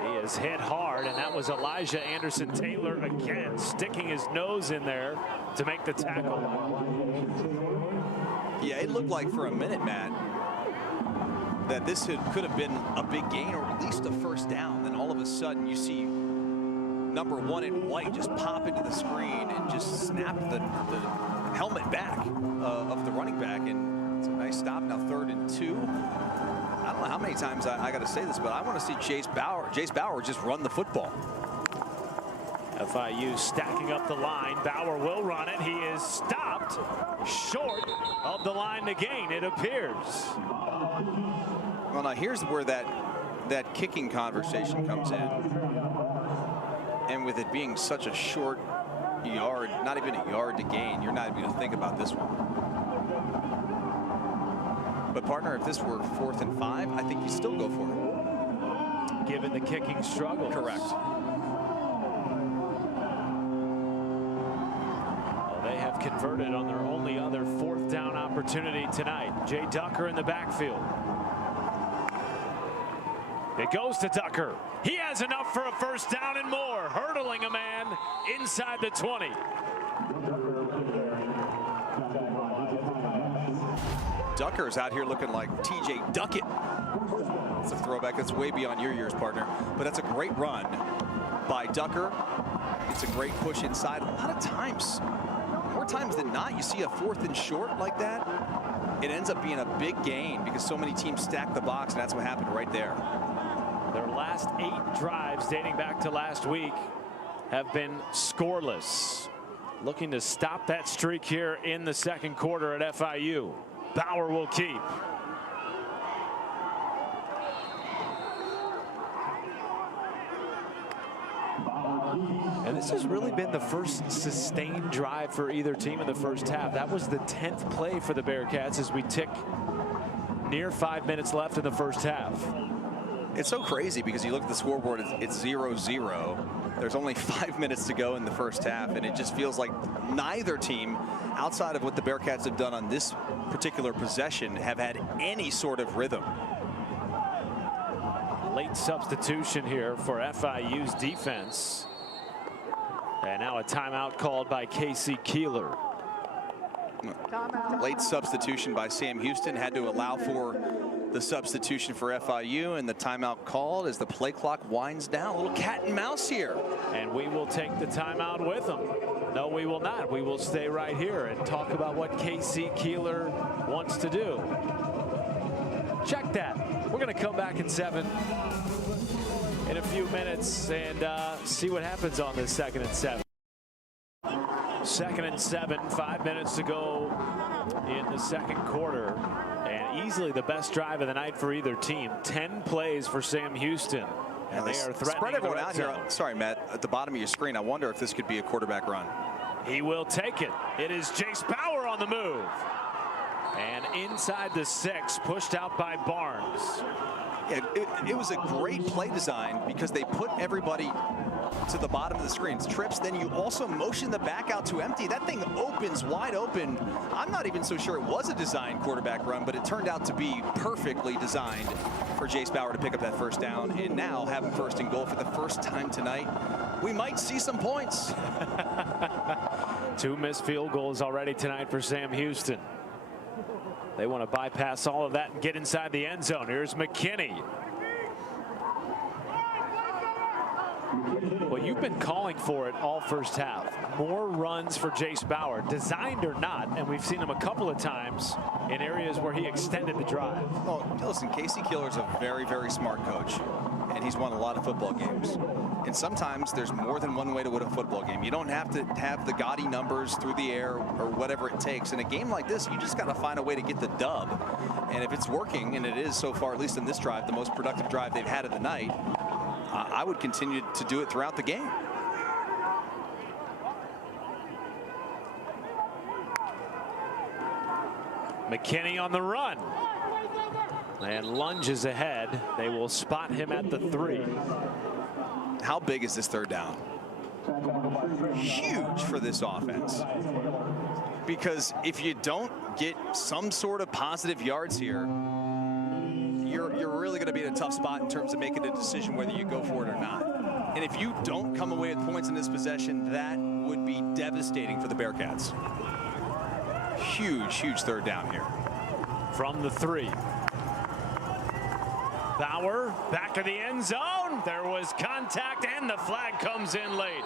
He is hit hard, and that was Elijah Anderson-Taylor again, sticking his nose in there to make the tackle. Yeah, it looked like for a minute, Matt, that this could have been a big gain or at least a first down. Then all of a sudden you see number 1 in white just pop into the screen and just snap the helmet back of the running back. And it's a nice stop. Now 3rd and 2. I don't know how many times I got to say this, but I want to see Jace Bauer just run the football. FIU stacking up the line. Bauer will run it. He is stopped short of the line to gain, it appears. Well, now here's where that kicking conversation comes in. And with it being such a short yard, not even a yard to gain, you're not even going to think about this one. But partner, if this were 4th and 5, I think you still go for it. Given the kicking struggle. Correct. Well, they have converted on their only other 4th down opportunity tonight. Jay Ducker in the backfield. It goes to Ducker. He has enough for a first down and more, hurdling a man inside the 20. Ducker's out here looking like TJ Duckett. It's a throwback that's way beyond your years, partner. But that's a great run by Ducker. It's a great push inside. A lot of times, more times than not, you see a 4th and short like that. It ends up being a big gain because so many teams stack the box, and that's what happened right there. Their last 8 drives dating back to last week have been scoreless. Looking to stop that streak here in the 2nd quarter at FIU. Bauer will keep. And this has really been the first sustained drive for either team in the first half. That was the 10th play for the Bearcats as we tick near 5 minutes left in the first half. It's so crazy because you look at the scoreboard, it's 0-0. There's only 5 minutes to go in the first half, and it just feels like neither team, outside of what the Bearcats have done on this particular possession, have had any sort of rhythm. Late substitution here for FIU's defense. And now a timeout called by Casey Keeler. Late substitution by Sam Houston, had to allow for the substitution for FIU, and the timeout called as the play clock winds down. A little cat and mouse here. And we will take the timeout with them. No, we will not. We will stay right here and talk about what Casey Keeler wants to do. Check that. We're going to come back in 7 in a few minutes and see what happens on this 2nd and 7. 2nd and 7, 5 minutes to go in the 2nd quarter. And easily the best drive of the night for either team. 10 plays for Sam Houston. And they are threatening. Spread everyone out here. Sorry, Matt, at the bottom of your screen. I wonder if this could be a quarterback run. He will take it. It is Jace Bauer on the move. And inside the 6, pushed out by Barnes. Yeah, it was a great play design because they put everybody to the bottom of the screens. Trips, then you also motion the back out to empty. That thing opens wide open. I'm not even so sure it was a designed quarterback run, but it turned out to be perfectly designed for Jace Bauer to pick up that first down and now have him 1st and goal for the first time tonight. We might see some points. 2 missed field goals already tonight for Sam Houston. They want to bypass all of that and get inside the end zone. Here's McKinney. Well, you've been calling for it all first half. More runs for Jace Bauer, designed or not, and we've seen him a couple of times in areas where he extended the drive. Oh, listen, Casey Killer's a very, very smart coach, and he's won a lot of football games. And sometimes there's more than one way to win a football game. You don't have to have the gaudy numbers through the air or whatever it takes. In a game like this, you just got to find a way to get the dub. And if it's working, and it is so far, at least in this drive, the most productive drive they've had of the night, I would continue to do it throughout the game. McKinney on the run. And lunges ahead. They will spot him at the 3. How big is this third down? Huge for this offense. Because if you don't get some sort of positive yards here, you're really going to be in a tough spot in terms of making a decision whether you go for it or not. And if you don't come away with points in this possession, that would be devastating for the Bearcats. Huge, huge third down here. From the 3. Bauer back of the end zone. There was contact and the flag comes in late.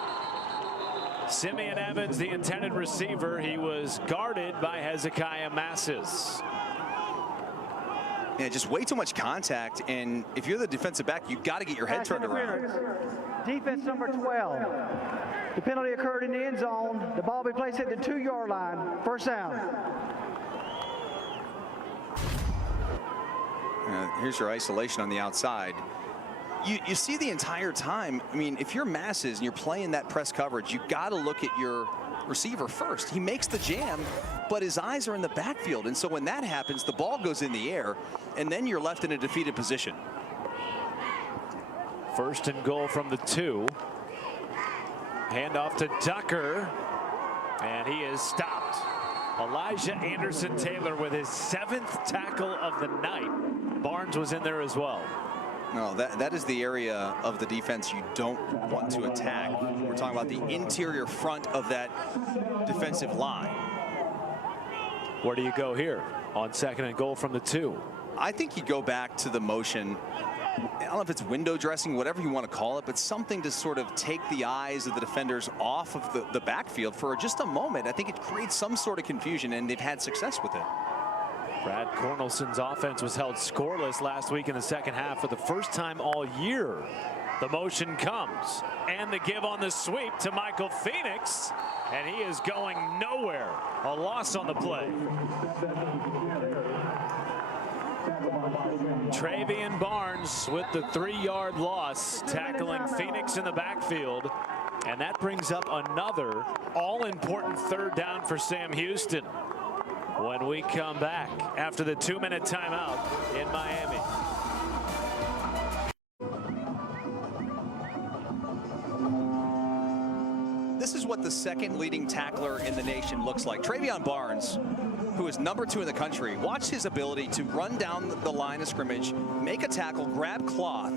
Simeon Evans, the intended receiver, he was guarded by Hezekiah Massis. Yeah, just way too much contact, and if you're the defensive back, you've got to get your head turned around. Defense number 12. The penalty occurred in the end zone. The ball will be placed at the 2-yard line. First down. Here's your isolation on the outside. You see the entire time. I mean, if you're Masses and you're playing that press coverage, you got to look at your receiver first. He makes the jam, but his eyes are in the backfield. And so when that happens, the ball goes in the air, and then you're left in a defeated position. First and goal from the 2. Handoff to Tucker, and he is stopped. Elijah Anderson Taylor with his 7th tackle of the night. Barnes was in there as well. No, that is the area of the defense you don't want to attack. We're talking about the interior front of that defensive line. Where do you go here on 2nd and goal from the 2? I think you go back to the motion. I don't know if it's window dressing, whatever you want to call it, but something to sort of take the eyes of the defenders off of the backfield for just a moment. I think it creates some sort of confusion, and they've had success with it. Brad Cornelson's offense was held scoreless last week in the second half for the first time all year. The motion comes, and the give on the sweep to Michael Phoenix, and he is going nowhere. A loss on the play. Travian Barnes with the 3-yard loss, tackling Phoenix in the backfield. And that brings up another all-important 3rd down for Sam Houston when we come back after the 2-minute timeout in Miami. This is what the 2nd leading tackler in the nation looks like. Travian Barnes, who is number 2 in the country, watch his ability to run down the line of scrimmage, make a tackle, grab cloth,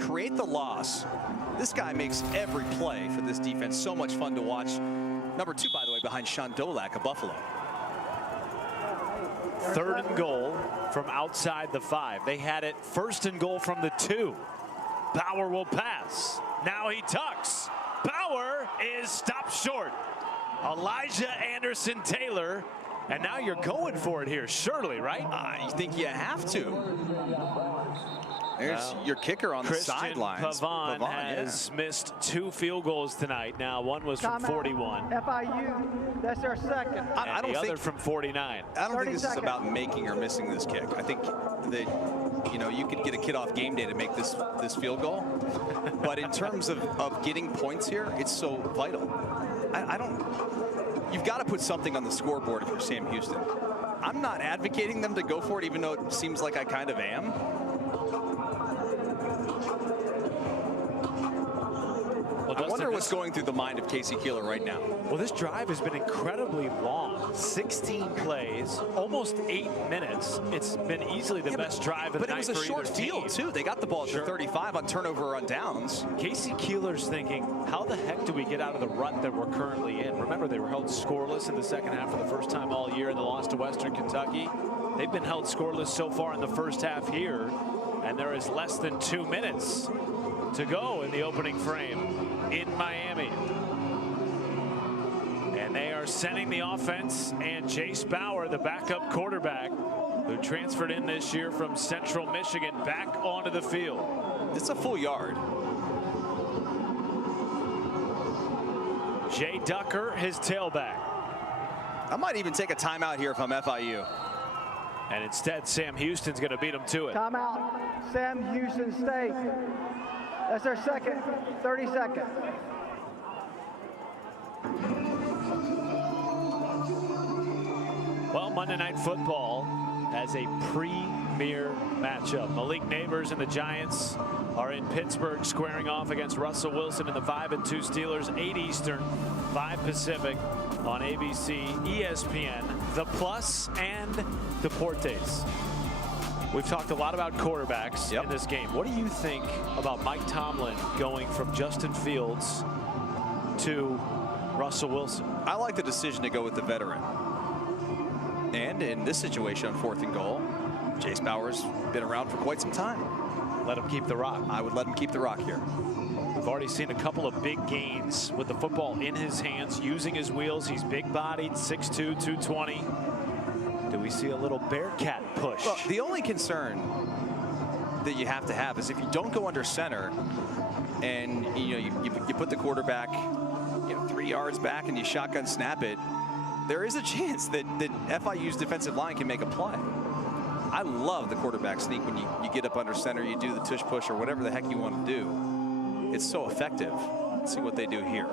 create the loss. This guy makes every play for this defense so much fun to watch. Number 2, by the way, behind Sean Dolak of Buffalo. 3rd and goal from outside the 5. They had it 1st and goal from the 2. Bauer will pass. Now he tucks. Bauer is stopped short. Elijah Anderson Taylor. And now you're going for it here, surely, right? I think you have to. There's your kicker on the sidelines. Pavon has missed 2 field goals tonight. Now, one was from 41. FIU, that's their 2nd. I don't the think other from 49. I don't think this is about making or missing this kick. I think that, you know, you could get a kid off game day to make this field goal. But in terms of getting points here, it's so vital. You've got to put something on the scoreboard if you're Sam Houston. I'm not advocating them to go for it, even though it seems like I kind of am. Well, I wonder what's going through the mind of Casey Keeler right now. Well, this drive has been incredibly long. 16 plays, almost 8 minutes. It's been easily the best drive of the night for either team. But it was a short field, too. They got the ball at the 35 on turnover on downs. Casey Keeler's thinking, how the heck do we get out of the rut that we're currently in? Remember, they were held scoreless in the second half for the first time all year in the loss to Western Kentucky. They've been held scoreless so far in the first half here, and there is less than 2 minutes to go in the opening frame. in Miami. And they are sending the offense and Jace Bauer, the backup quarterback, who transferred in this year from Central Michigan, back onto the field. It's a full yard. Jay Ducker, his tailback. I might even take a timeout here if I'm FIU. And instead, Sam Houston's going to beat him to it. Timeout. Sam Houston State. That's their second. 30 seconds. Well, Monday Night Football has a premier matchup. Malik Neighbors and the Giants are in Pittsburgh squaring off against Russell Wilson and the 5-2 Steelers. 8 Eastern, 5 Pacific on ABC, ESPN, The Plus, and Deportes. We've talked a lot about quarterbacks in this game. What do you think about Mike Tomlin going from Justin Fields to Russell Wilson? I like the decision to go with the veteran. And in this situation on 4th and goal, Jace Bauer's been around for quite some time. Let him keep the rock. I would let him keep the rock here. We've already seen a couple of big gains with the football in his hands, using his wheels. He's big-bodied, 6'2", 220. Do we see a little Bearcat push? Well, the only concern that you have to have is if you don't go under center and you put the quarterback 3 yards back and you shotgun snap it, there is a chance that FIU's defensive line can make a play. I love the quarterback sneak when you get up under center, you do the tush push or whatever the heck you want to do. It's so effective. Let's see what they do here.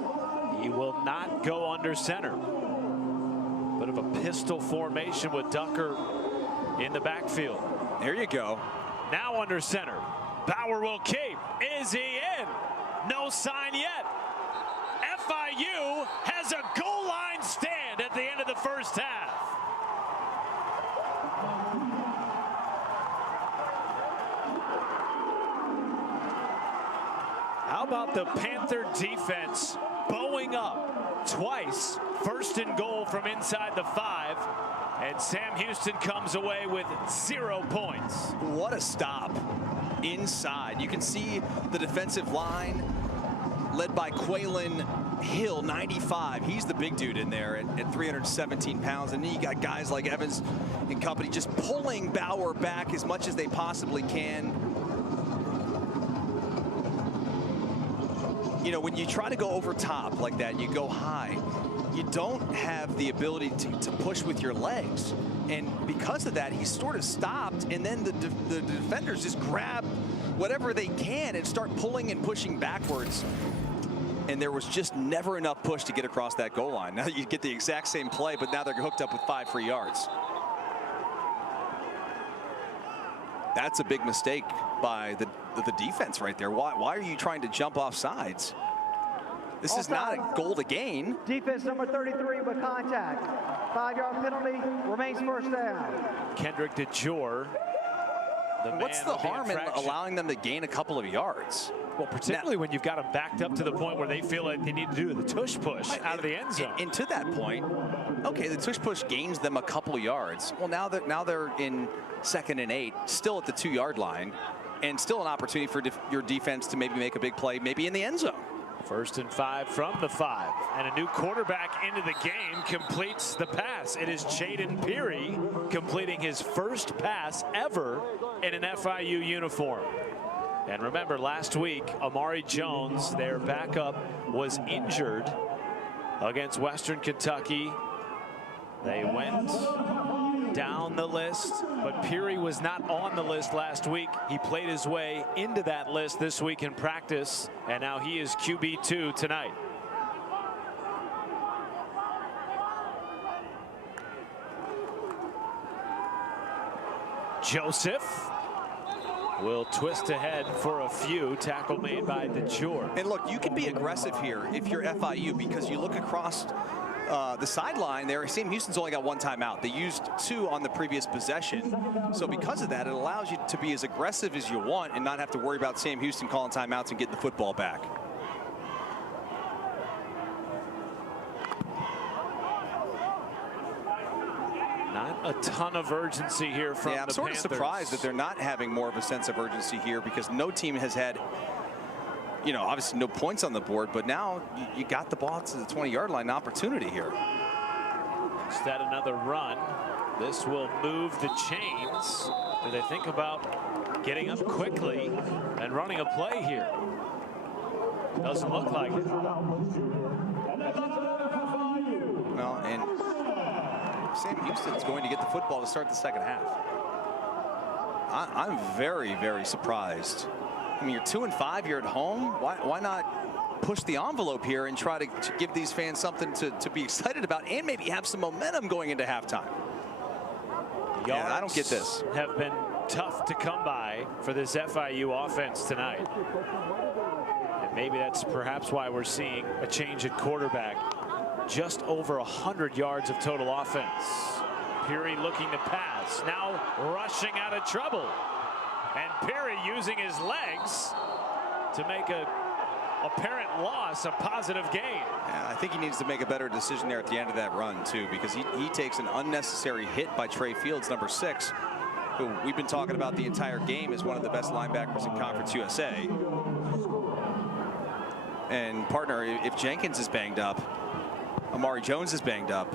He will not go under center. Bit of a pistol formation with Ducker in the backfield. There you go. Now under center. Bauer will keep. Is he in? No sign yet. FIU has a goal line stand at the end of the first half. How about the Panther defense bowing up twice? 1st and goal from inside the 5. And Sam Houston comes away with 0 points. What a stop inside. You can see the defensive line led by Quaylen Hill, 95. He's the big dude in there at 317 pounds. And then you got guys like Evans and company just pulling Bauer back as much as they possibly can. When you try to go over top like that, you go high, you don't have the ability to push with your legs. And because of that, he sort of stopped, and then the defenders just grab whatever they can and start pulling and pushing backwards. And there was just never enough push to get across that goal line. Now you get the exact same play, but now they're hooked up with 5 free yards. That's a big mistake by the defense right there. Why are you trying to jump off sides? This is not a goal to gain. Defense number 33 with contact. 5-yard penalty, remains first down. Kendrick DeJour. What's the harm in allowing them to gain a couple of yards? Well, particularly when you've got them backed up to the point where they feel like they need to do the tush push out of the end zone. And to that point, okay, the tush push gains them a couple of yards. Well, now they're in 2nd and 8, still at the 2-yard line, and still an opportunity for your defense to maybe make a big play, maybe in the end zone. 1st and 5 from the 5. And a new quarterback into the game completes the pass. It is Jaden Peary completing his first pass ever in an FIU uniform. And remember, last week, Amari Jones, their backup, was injured against Western Kentucky. They went down the list, but Peary was not on the list last week. He played his way into that list this week in practice, and now he is QB2 tonight. Joseph will twist ahead for a few. Tackle made by DeJour. And look, you can be aggressive here if you're FIU, because you look across the sideline there. Sam Houston's only got 1 timeout. They used 2 on the previous possession. So because of that, it allows you to be as aggressive as you want and not have to worry about Sam Houston calling timeouts and getting the football back. Not a ton of urgency here from the I'm sort of surprised that they're not having more of a sense of urgency here, because no team has had you know, obviously no points on the board, but now you got the ball to the 20-yard line opportunity here. Instead, another run. This will move the chains. Do they think about getting up quickly and running a play here? Doesn't look like it. Well, and Sam Houston's going to get the football to start the second half. I'm very, very surprised. I mean, you're 2-5, you're at home. Why not push the envelope here and try to give these fans something to be excited about and maybe have some momentum going into halftime? Yeah, I don't get this. Have been tough to come by for this FIU offense tonight. And maybe that's perhaps why we're seeing a change at quarterback. Just over 100 yards of total offense. Peary looking to pass, now rushing out of trouble. And Peary using his legs to make a apparent loss a positive gain. Yeah, I think he needs to make a better decision there at the end of that run too, because he takes an unnecessary hit by Trey Fields, number 6, who we've been talking about the entire game as one of the best linebackers in Conference USA. And partner, if Jenkins is banged up, Amari Jones is banged up,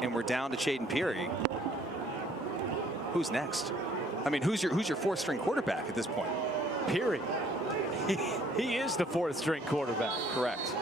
and we're down to Chayden Peary, who's next? I mean, who's your 4th string quarterback at this point? Peary. He is the 4th string quarterback. Correct.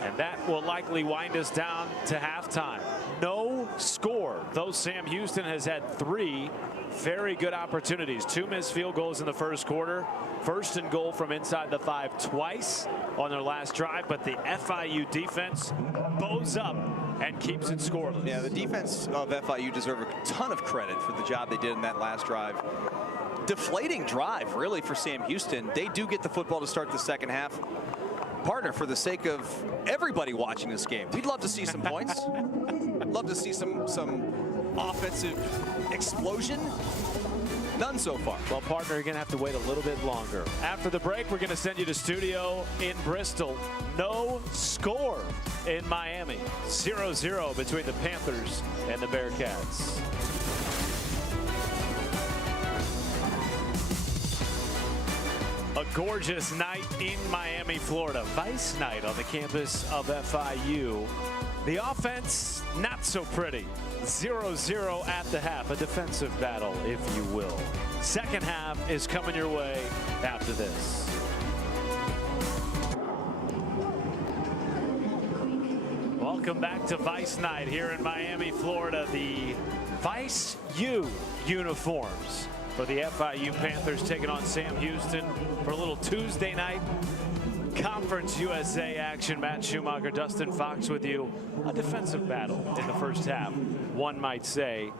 And that will likely wind us down to halftime. No score, though Sam Houston has had 3 very good opportunities. 2 missed field goals in the first quarter. 1st and goal from inside the 5 twice on their last drive, but the FIU defense bows up and keeps it scoreless. Yeah, the defense of FIU deserve a ton of credit for the job they did in that last drive. Deflating drive, really, for Sam Houston. They do get the football to start the second half. Partner, for the sake of everybody watching this game, we'd love to see some points. Love to see some offensive explosion. None so far. Well, partner, you're going to have to wait a little bit longer. After the break, we're going to send you to studio in Bristol. No score in Miami. 0-0 between the Panthers and the Bearcats. A gorgeous night in Miami, Florida. Vice night on the campus of FIU. The offense, not so pretty. 0-0 at the half. A defensive battle, if you will. Second half is coming your way after this. Welcome back to Vice Night here in Miami, Florida. The Vice U uniforms for the FIU Panthers taking on Sam Houston for a little Tuesday night Conference USA action. Matt Schumacher, Dustin Fox with you. A defensive battle in the first half, one might say.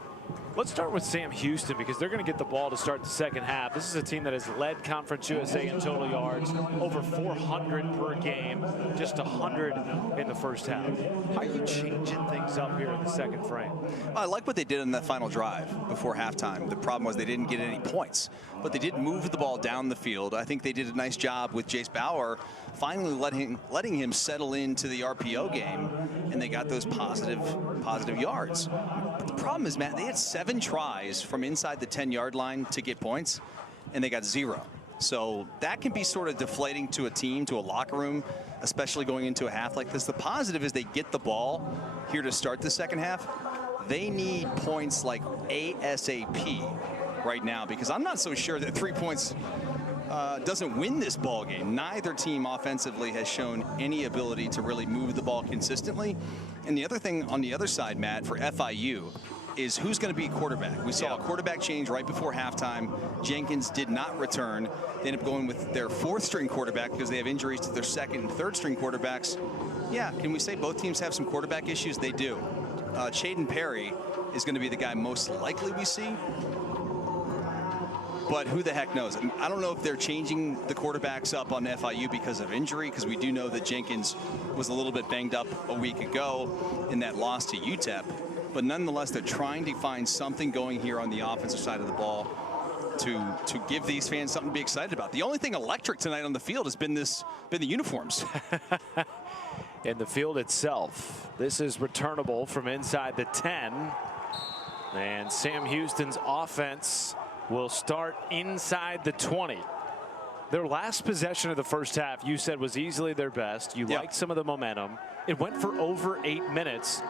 Let's start with Sam Houston because they're going to get the ball to start the second half. This is a team that has led Conference USA in total yards, over 400 per game, just 100 in the first half. How are you changing things up here in the second frame? I like what they did in that final drive before halftime. The problem was they didn't get any points, but they did move the ball down the field. I think they did a nice job with Jace Bauer finally letting him settle into the RPO game, and they got those positive yards. But the problem is, Matt, they had 7 tries from inside the 10-yard line to get points, and they got 0. So that can be sort of deflating to a team, to a locker room, especially going into a half like this. The positive is they get the ball here to start the second half. They need points like ASAP right now, because I'm not so sure that 3 points doesn't win this ball game. Neither team offensively has shown any ability to really move the ball consistently. And the other thing on the other side, Matt, for FIU is who's going to be quarterback. We saw a quarterback change right before halftime. Jenkins did not return. They ended up going with their 4th string quarterback because they have injuries to their 2nd and 3rd string quarterbacks. Yeah, can we say both teams have some quarterback issues? They do. Chayden Peary is going to be the guy most likely we see. But who the heck knows? I don't know if they're changing the quarterbacks up on FIU because of injury, because we do know that Jenkins was a little bit banged up a week ago in that loss to UTEP. But nonetheless, they're trying to find something going here on the offensive side of the ball to give these fans something to be excited about. The only thing electric tonight on the field has been the uniforms. In the field itself, this is returnable from inside the 10. And Sam Houston's offense will start inside the 20. Their last possession of the first half, you said, was easily their best. You liked some of the momentum. It went for over 8 minutes,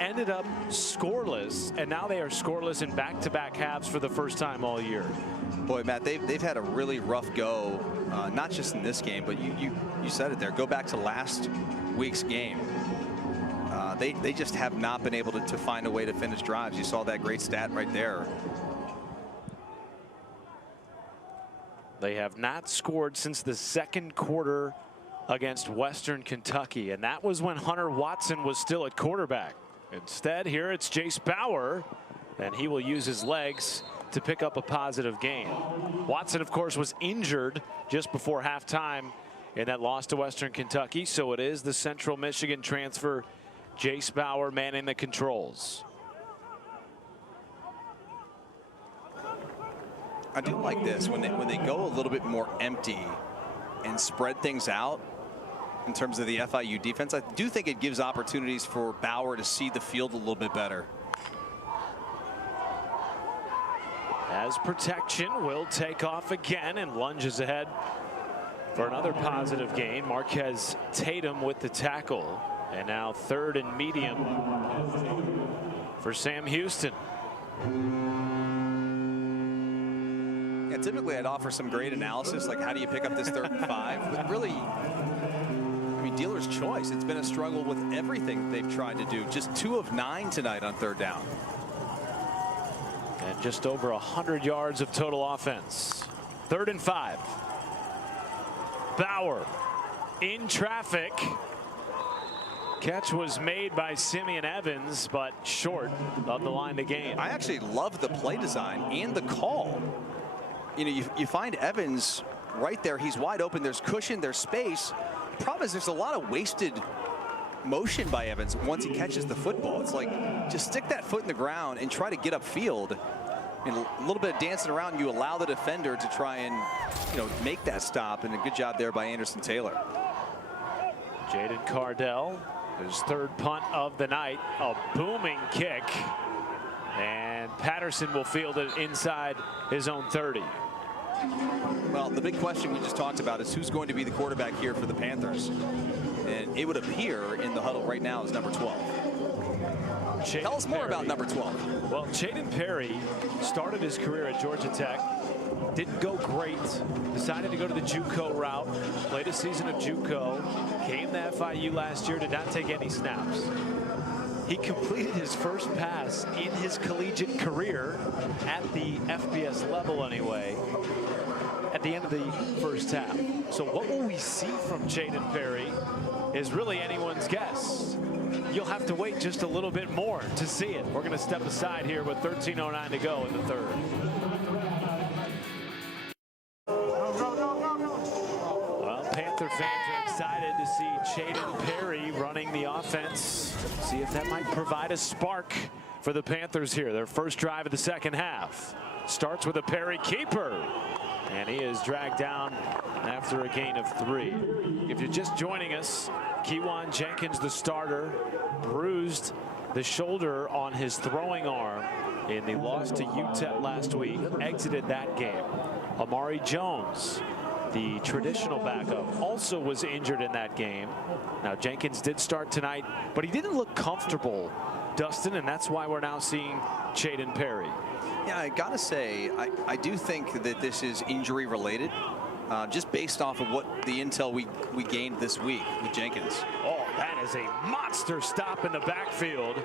ended up scoreless, and now they are scoreless in back-to-back halves for the first time all year. Boy, Matt, they've had a really rough go, not just in this game, but you said it there. Go back to last week's game. They just have not been able to find a way to finish drives. You saw that great stat right there. They have not scored since the second quarter against Western Kentucky, and that was when Hunter Watson was still at quarterback. Instead, here it's Jace Bauer, and he will use his legs to pick up a positive gain. Watson, of course, was injured just before halftime in that loss to Western Kentucky, so it is the Central Michigan transfer, Jace Bauer, manning the controls. I do like this when they go a little bit more empty and spread things out in terms of the FIU defense. I do think it gives opportunities for Bauer to see the field a little bit better. As protection will take off again and lunges ahead for another positive gain. Marquez Tatum with the tackle, and now 3rd and medium for Sam Houston. Yeah, typically I'd offer some great analysis, like how do you pick up this 3rd and 5, but really, I mean, dealer's choice. It's been a struggle with everything they've tried to do. Just 2 of 9 tonight on 3rd down. And just over 100 yards of total offense. 3rd and 5. Bauer in traffic. Catch was made by Simeon Evans, but short of the line to gain. I actually love the play design and the call. You know, you find Evans right there. He's wide open. There's cushion. There's space. The problem is there's a lot of wasted motion by Evans once he catches the football. It's like, just stick that foot in the ground and try to get upfield. And a little bit of dancing around, you allow the defender to try and, you know, make that stop. And a good job there by Anderson Taylor. Jaden Cardell, his 3rd punt of the night, a booming kick, and Patterson will field it inside his own 30. Well, the big question we just talked about is who's going to be the quarterback here for the Panthers. And it would appear in the huddle right now is number 12. Tell us more about number 12. Well, Jaden Perry started his career at Georgia Tech. Didn't go great. Decided to go to the JUCO route. Played a season of JUCO. Came to FIU last year. Did not take any snaps. He completed his first pass in his collegiate career at the FBS level anyway, at the end of the first half. So what will we see from Jaden Perry is really anyone's guess. You'll have to wait just a little bit more to see it. We're going to step aside here with 13:09 to go in the 3rd. Well, Panther fans are excited to see Jaden Perry running the offense. See if that might provide a spark for the Panthers here. Their first drive of the second half starts with a Perry keeper, and he is dragged down after a gain of 3. If you're just joining us, Kewan Jenkins, the starter, bruised the shoulder on his throwing arm in the loss to UTEP last week, exited that game. Amari Jones, the traditional backup, also was injured in that game. Now Jenkins did start tonight, but he didn't look comfortable, Dustin, and that's why we're now seeing Jaden Perry. Yeah, I gotta say, I do think that this is injury related, just based off of what the intel we gained this week with Jenkins. Oh, that is a monster stop in the backfield.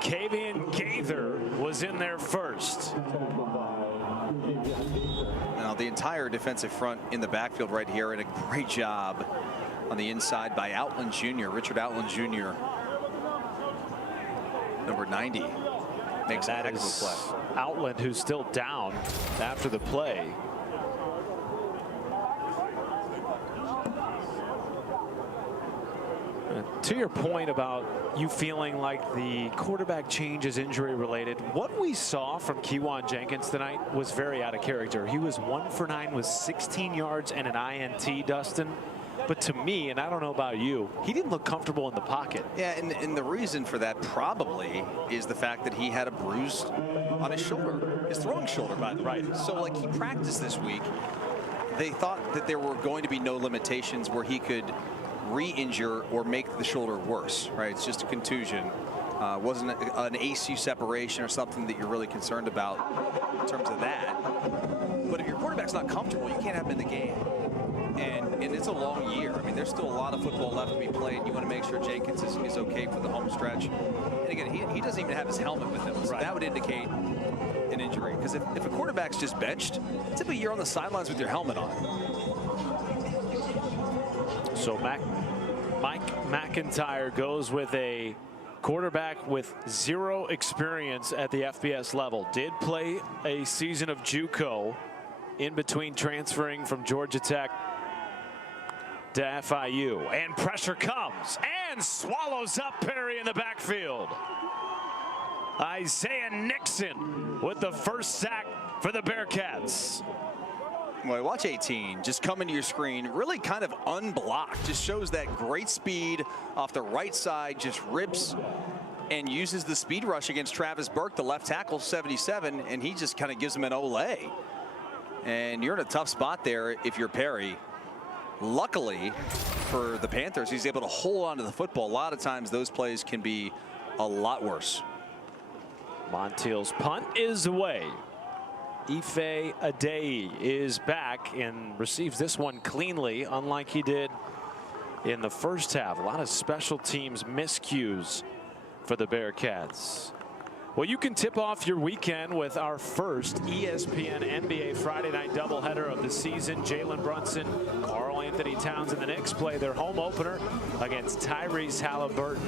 Kavian Gaither was in there first. Now the entire defensive front in the backfield right here, and a great job on the inside by Outland Jr., Richard Outland Jr., number 90. Makes that a heck of a play. Outland, who's still down after the play. To your point about you feeling like the quarterback change is injury related, what we saw from Kewan Jenkins tonight was very out of character. He was 1 for 9 with 16 yards and an INT, Dustin. But to me, and I don't know about you, he didn't look comfortable in the pocket. Yeah, and the reason for that probably is the fact that he had a bruise on his shoulder, his throwing shoulder, by the way. So, like, he practiced this week, they thought that there were going to be no limitations where he could re-injure or make the shoulder worse, right? It's just a contusion. Wasn't an ACU separation or something that you're really concerned about in terms of that. But if your quarterback's not comfortable, you can't have him in the game. And it's a long year. I mean, there's still a lot of football left to be played. You want to make sure Jenkins is okay for the home stretch. And again, he doesn't even have his helmet with him. So that would indicate an injury. Because if a quarterback's just benched, typically you're on the sidelines with your helmet on. So Mike McIntyre goes with a quarterback with 0 experience at the FBS level. Did play a season of JUCO in between transferring from Georgia Tech to FIU. And pressure comes and swallows up Perry in the backfield. Isaiah Nixon with the first sack for the Bearcats. Well, watch 18 just come into your screen, really kind of unblocked. Just shows that great speed off the right side, just rips and uses the speed rush against Travis Burke, the left tackle, 77, and he just kind of gives him an Olay. And you're in a tough spot there if you're Perry. Luckily for the Panthers, he's able to hold on to the football. A lot of times those plays can be a lot worse. Montiel's punt is away. Ife Adeyi is back and receives this one cleanly, unlike he did in the first half. A lot of special teams miscues for the Bearcats. Well, you can tip off your weekend with our first ESPN NBA Friday night doubleheader of the season. Jalen Brunson, Karl Anthony Towns, and the Knicks play their home opener against Tyrese Halliburton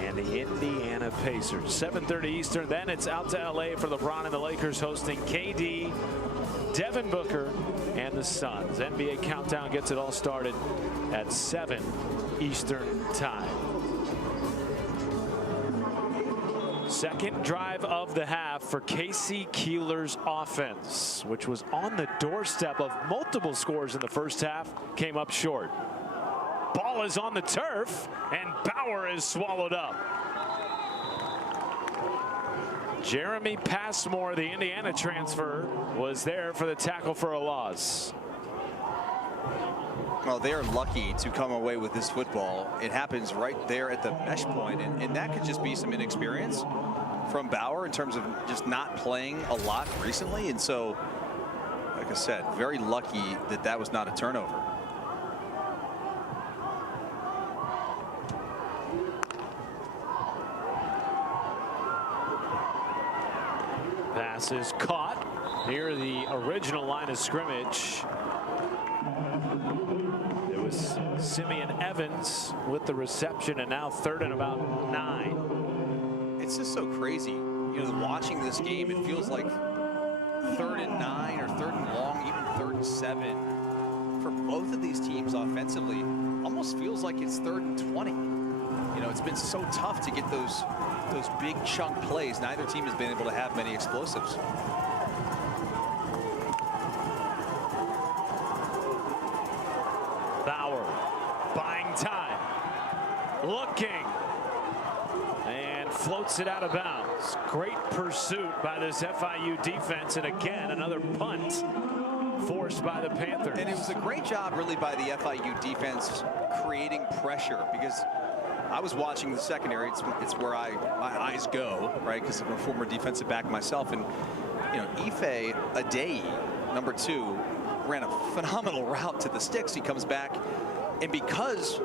and the Indiana Pacers. 7:30 Eastern. Then it's out to LA for LeBron and the Lakers hosting KD, Devin Booker, and the Suns. NBA Countdown gets it all started at 7 Eastern time. Second drive of the half for Casey Keeler's offense, which was on the doorstep of multiple scores in the first half, came up short. Ball is on the turf, and Bauer is swallowed up. Jeremy Passmore, the Indiana transfer, was there for the tackle for a loss. Well, they're lucky to come away with this football. It happens right there at the mesh point, and that could just be some inexperience from Bauer in terms of just not playing a lot recently. And so, like I said, very lucky that that was not a turnover. Pass is caught near the original line of scrimmage. It was Simeon Evans with the reception, and now 3rd and about 9. It's just so crazy. You know, watching this game, it feels like 3rd and 9 or 3rd and long, even 3rd and 7. For both of these teams offensively, almost feels like it's 3rd and 20. You know, it's been so tough to get those big chunk plays. Neither team has been able to have many explosives. Bauer buying time, looking, and floats it out of bounds. Great pursuit by this FIU defense, and again another punt forced by the Panthers. And it was a great job really by the FIU defense creating pressure, because I was watching the secondary. It's where my eyes go, right? Because I'm a former defensive back myself, and you know, Ife Adeyi, number 2, ran a phenomenal route to the sticks. He comes back, and because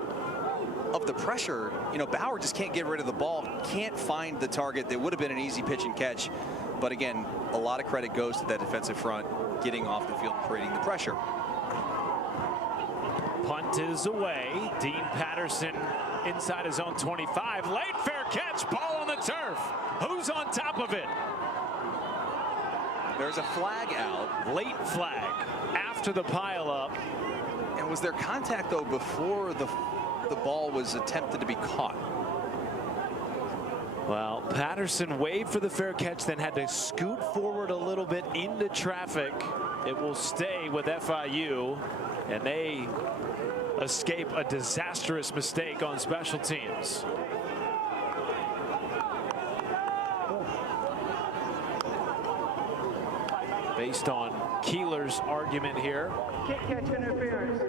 of the pressure, you know, Bauer just can't get rid of the ball, can't find the target. That would have been an easy pitch and catch, but again, a lot of credit goes to that defensive front getting off the field and creating the pressure. Punt is away. Dean Patterson inside his own 25. Late fair catch, ball on the turf. Who's on top of it? There's a flag out. Late flag after the pileup. And was there contact, though, before the ball was attempted to be caught? Well, Patterson waved for the fair catch, then had to scoot forward a little bit into traffic. It will stay with FIU, and they escape a disastrous mistake on special teams. Based on Keeler's argument here. Kick catch interference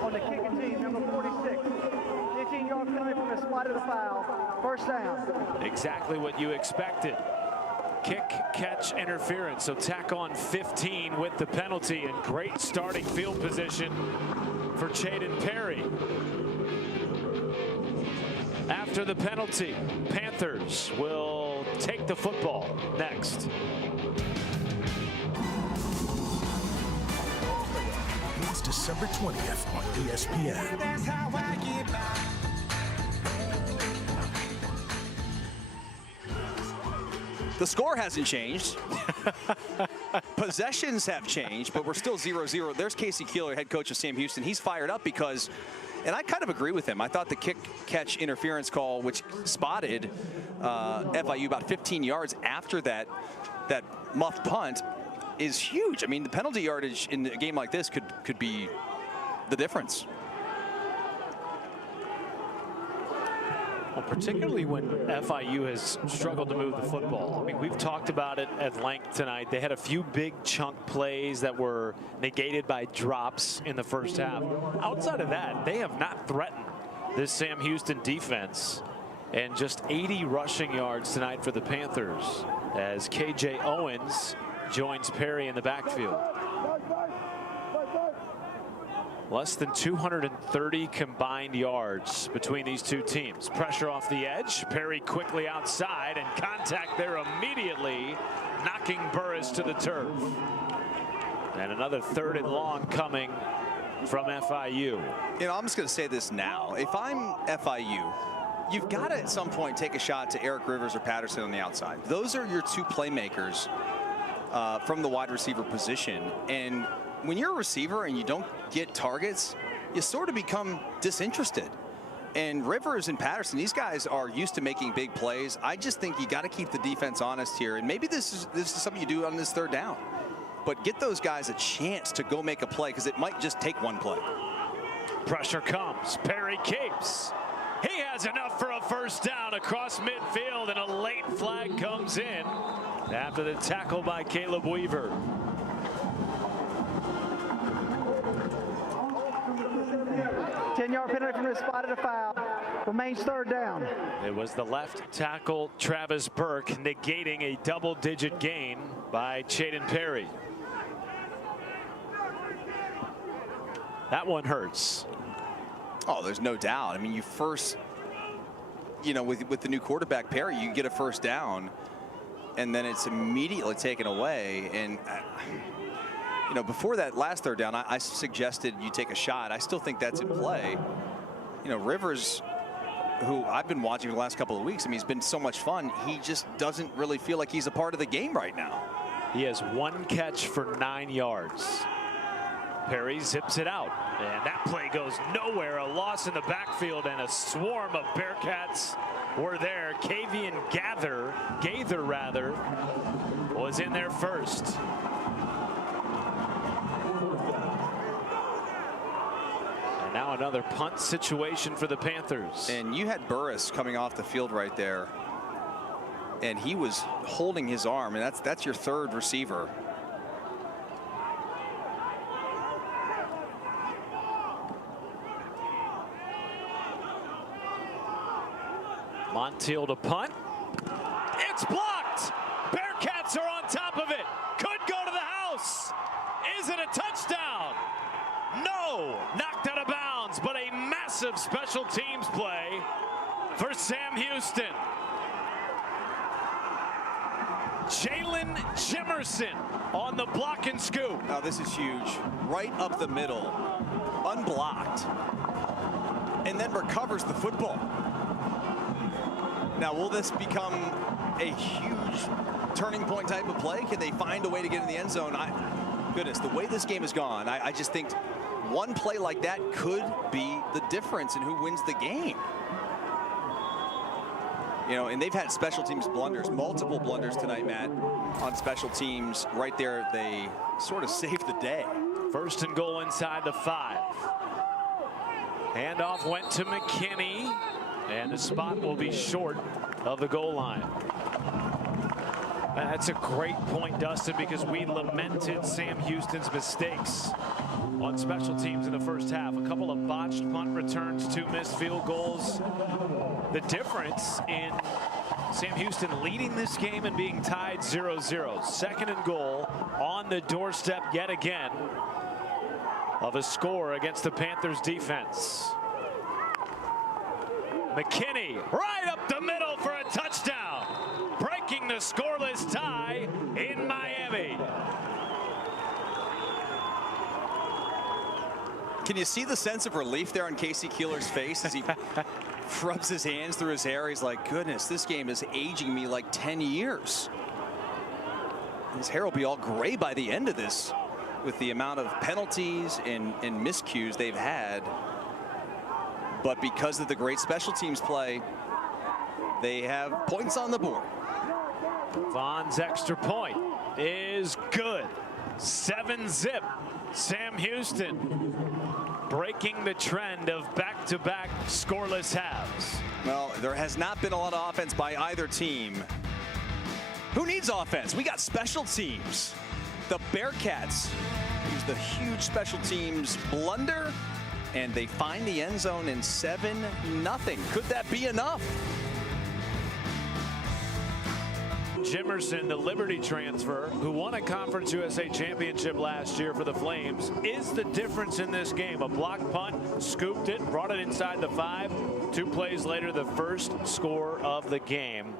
on the kicking team, number 46. 15-yard penalty from the spot of the foul. First down. Exactly what you expected. Kick catch interference. So tack on 15 with the penalty, and great starting field position for Chayden Perry. After the penalty, Panthers will take the football next. It's December 20th on ESPN. That's how I get by. The score hasn't changed. Possessions have changed, but we're still 0-0. There's Casey Keeler, head coach of Sam Houston. He's fired up because, and I kind of agree with him, I thought the kick catch interference call, which spotted FIU about 15 yards after that muffed punt, is huge. I mean, the penalty yardage in a game like this could be the difference. Well, particularly when FIU has struggled to move the football. I mean, we've talked about it at length tonight. They had a few big chunk plays that were negated by drops in the first half. Outside of that, they have not threatened this Sam Houston defense. And just 80 rushing yards tonight for the Panthers as KJ Owens joins Perry in the backfield. Less than 230 combined yards between these two teams. Pressure off the edge. Perry quickly outside, and contact there immediately, knocking Burris to the turf. And another 3rd and long coming from FIU. You know, I'm just going to say this now. If I'm FIU, you've got to at some point take a shot to Eric Rivers or Patterson on the outside. Those are your two playmakers from the wide receiver position. And when you're a receiver and you don't get targets, you sort of become disinterested. And Rivers and Patterson, these guys are used to making big plays. I just think you got to keep the defense honest here. And maybe this is something you do on this 3rd down. But get those guys a chance to go make a play, because it might just take one play. Pressure comes. Perry keeps. He has enough for a first down across midfield, and a late flag comes in after the tackle by Caleb Weaver. Ten-yard penalty from the spot of the foul. Remains 3rd down. It was the left tackle, Travis Burke, negating a double-digit gain by Chayden Perry. That one hurts. Oh, there's no doubt. I mean, you first, you know, with the new quarterback, Perry, you get a first down, and then it's immediately taken away. And, you know, before that last 3rd down, I suggested you take a shot. I still think that's in play. You know, Rivers, who I've been watching for the last couple of weeks, I mean, he's been so much fun. He just doesn't really feel like he's a part of the game right now. He has 1 catch for 9 yards. Perry zips it out, and that play goes nowhere. A loss in the backfield, and a swarm of Bearcats were there. Kavian Gaither was in there first. And now another punt situation for the Panthers. And you had Burris coming off the field right there, and he was holding his arm, and that's your 3rd receiver. Montiel to punt. It's blocked. Bearcats are on top of it. Could go to the house. Is it a touchdown? No. Knocked out of bounds, but a massive special teams play for Sam Houston. Jalen Jimerson on the block and scoop. Now this is huge. Right up the middle, unblocked, and then recovers the football. Now, will this become a huge turning point type of play? Can they find a way to get in the end zone? Goodness, the way this game has gone, I just think one play like that could be the difference in who wins the game. You know, and they've had special teams blunders, multiple blunders tonight, Matt, on special teams. Right there, they sort of saved the day. 1st and goal inside the 5. Handoff went to McKinney, and the spot will be short of the goal line. That's a great point, Dustin, because we lamented Sam Houston's mistakes on special teams in the first half. A couple of botched punt returns, 2 missed field goals. The difference in Sam Houston leading this game and being tied 0-0. 2nd and goal on the doorstep yet again of a score against the Panthers defense. McKinney right up the middle for a touchdown, breaking the scoreless tie in Miami. Can you see the sense of relief there on Casey Keeler's face as he rubs his hands through his hair? He's like, goodness, this game is aging me like 10 years. His hair will be all gray by the end of this with the amount of penalties and miscues they've had. But because of the great special teams play, they have points on the board. Vaughn's extra point is good. 7-zip. Sam Houston breaking the trend of back-to-back scoreless halves. Well, there has not been a lot of offense by either team. Who needs offense? We got special teams. The Bearcats use the huge special teams blunder, and they find the end zone in 7-0. Could that be enough? Jimerson, the Liberty transfer, who won a Conference USA championship last year for the Flames, is the difference in this game. A block punt, scooped it, brought it inside the 5. 2 plays later, the first score of the game.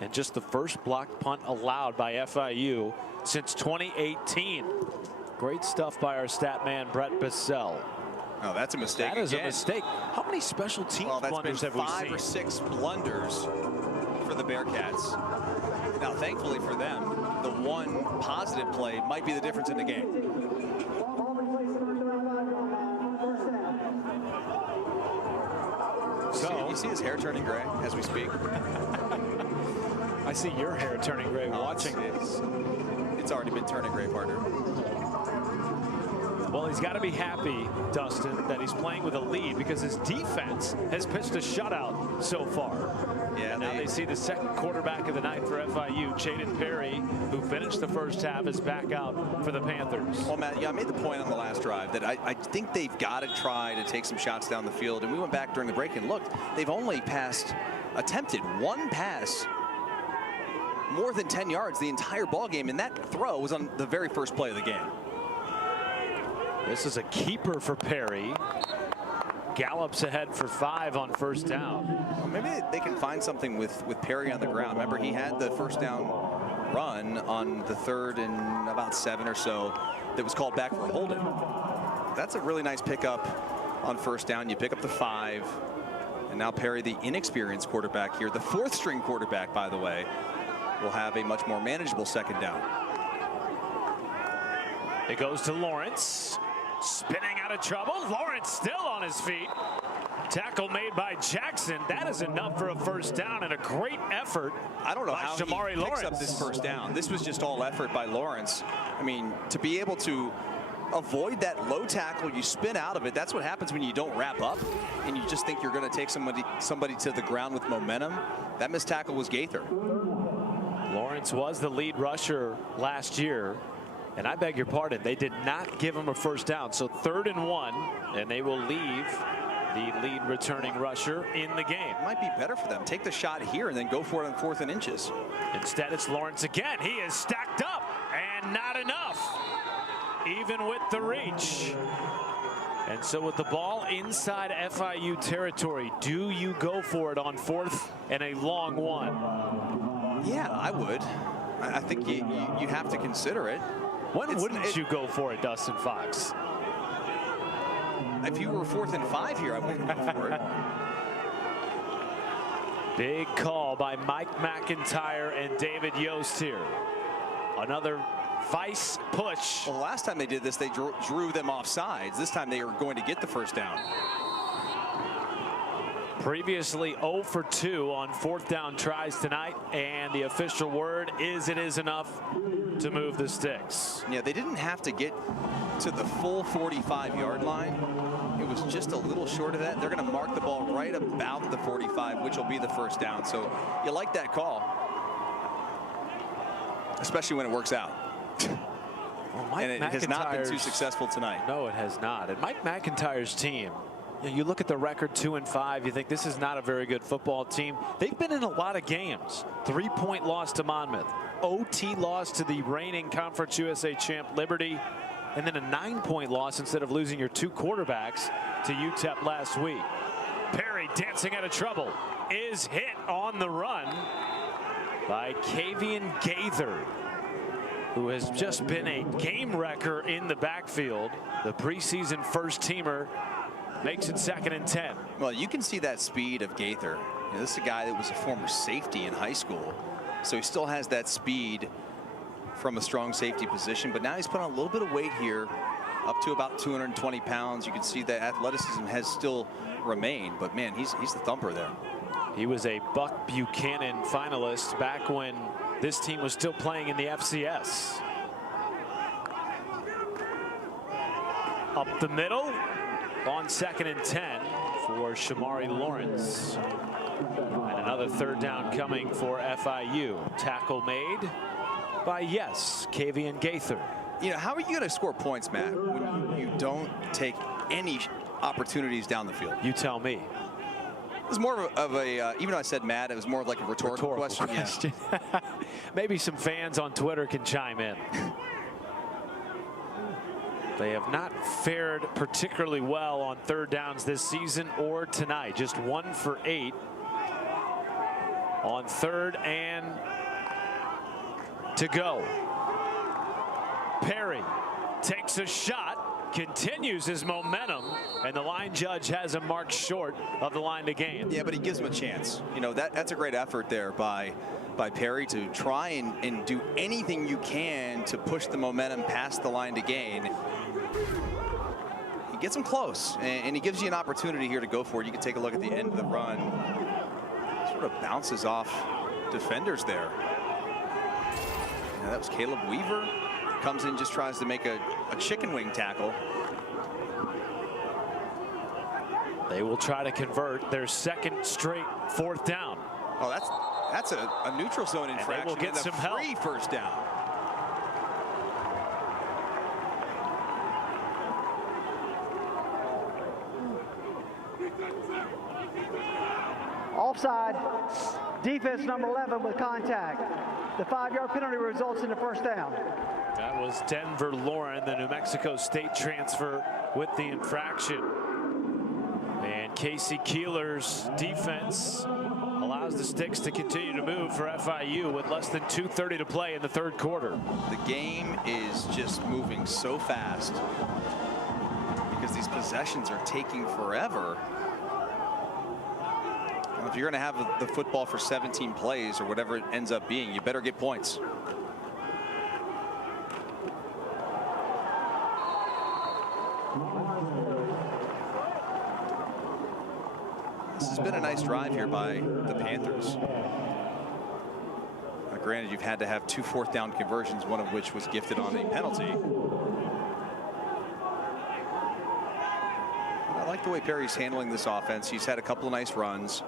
And just the first block punt allowed by FIU since 2018. Great stuff by our stat man, Brett Bissell. Oh, that's a mistake. That is again. A mistake. How many special teams blunders have we seen? 5 or 6 blunders for the Bearcats. Now, thankfully for them, the one positive play might be the difference in the game. So you see his hair turning gray as we speak. I see your hair turning gray watching this. It's already been turning gray, partner. Well, he's got to be happy, Dustin, that he's playing with a lead because his defense has pitched a shutout so far. Yeah, and now they see the second quarterback of the night for FIU, Chaden Perry, who finished the first half, is back out for the Panthers. Well, Matt, yeah, I made the point on the last drive that I think they've got to try to take some shots down the field. And we went back during the break and looked. They've only attempted 1 pass more than 10 yards the entire ball game, and that throw was on the very first play of the game. This is a keeper for Perry. Gallops ahead for 5 on first down. Well, maybe they can find something with Perry on the ground. Remember, he had the first down run on the 3rd and about 7 or so that was called back for a holding. That's a really nice pickup on first down. You pick up the 5, and now Perry, the inexperienced quarterback here, the 4th string quarterback, by the way, will have a much more manageable second down. It goes to Lawrence. Spinning out of trouble. Lawrence still on his feet. Tackle made by Jackson. That is enough for a first down and a great effort. I don't know by how Shamari he picks Lawrence. up this first down. This was just all effort by Lawrence. I mean, to be able to avoid that low tackle, you spin out of it. That's what happens when you don't wrap up and you just think you're going to take somebody to the ground with momentum. That missed tackle was Gaither. Lawrence was the lead rusher last year. And I beg your pardon, they did not give him a first down. So 3rd and 1, and they will leave the lead returning rusher in the game. It might be better for them. Take the shot here and then go for it on 4th and inches. Instead, it's Lawrence again. He is stacked up and not enough, even with the reach. And so with the ball inside FIU territory, do you go for it on 4th and a long 1? Yeah, I would. I think you have to consider it. When wouldn't you go for it, Dustin Fox? If you were 4th and 5 here, I wouldn't go for it. Big call by Mike McIntyre and David Yost here. Another vice push. Well, the last time they did this, they drew them off sides. This time they were going to get the first down. Previously 0 for 2 on 4th down tries tonight, and the official word is it is enough to move the sticks. Yeah, they didn't have to get to the full 45-yard line. It was just a little short of that. They're going to mark the ball right about the 45, which will be the first down. So you like that call. especially when it works out. Well, and it has not been too successful tonight. No, it has not. And Mike McIntyre's team, you look at the record 2-5, you think this is not a very good football team. They've been in a lot of games. 3-point loss to Monmouth, OT loss to the reigning Conference USA champ Liberty, and then a 9-point loss instead of losing your 2 quarterbacks to UTEP last week. Perry dancing out of trouble, is hit on the run by Kavian Gaither, who has just been a game wrecker in the backfield. The preseason first teamer makes it 2nd and 10. Well, you can see that speed of Gaither. This is a guy that was a former safety in high school, so he still has that speed from a strong safety position, but now he's put on a little bit of weight here, up to about 220 pounds. You can see that athleticism has still remained, but man, he's the thumper there. He was a Buck Buchanan finalist back when this team was still playing in the FCS. Up the middle on 2nd and 10 for Shamari Lawrence. And another 3rd down coming for FIU. Tackle made by, yes, Kavian Gaither. You know, how are you going to score points, Matt, when you don't take any opportunities down the field? You tell me. It was more of a, even though I said Matt, it was more of like a rhetorical question. Yeah. Maybe some fans on Twitter can chime in. They have not fared particularly well on 3rd downs this season or tonight. Just 1 for 8 on 3rd and to go. Perry takes a shot, continues his momentum, and the line judge has him marked short of the line to gain. Yeah, but he gives him a chance. You know, that's a great effort there by Perry to try and do anything you can to push the momentum past the line to gain. He gets him close, and he gives you an opportunity here to go for it. You can take a look at the end of the run. Sort of bounces off defenders there. Now that was Caleb Weaver. Comes in, just tries to make a chicken wing tackle. They will try to convert their 2nd straight 4th down. Oh, that's a neutral zone infraction. And they will get some help. Free 1st down. Offside. Defense number 11 with contact. The 5-yard penalty results in the 1st down. That was Denver Lauren, the New Mexico State transfer, with the infraction. And Casey Keeler's defense allows the sticks to continue to move for FIU with less than 2:30 to play in the 3rd quarter. The game is just moving so fast because these possessions are taking forever. If you're going to have the football for 17 plays or whatever it ends up being, you better get points. This has been a nice drive here by the Panthers. Now, granted, you've had to have 2 4th down conversions, one of which was gifted on a penalty. I like the way Perry's handling this offense. He's had a couple of nice runs.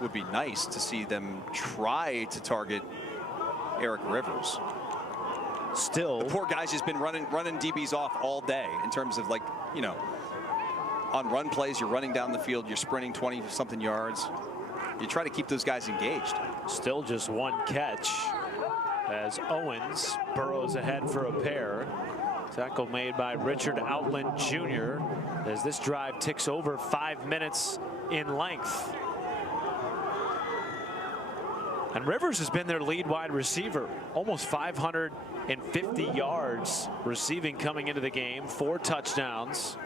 Would be nice to see them try to target Eric Rivers. Still, the poor guy's just been running DBs off all day in terms of, like, you know, on run plays, you're running down the field, you're sprinting 20-something yards. You try to keep those guys engaged. Still just 1 catch as Owens burrows ahead for a pair. Tackle made by Richard Outland Jr. as this drive ticks over 5 minutes in length. And Rivers has been their lead wide receiver, almost 550 yards receiving coming into the game, 4 touchdowns.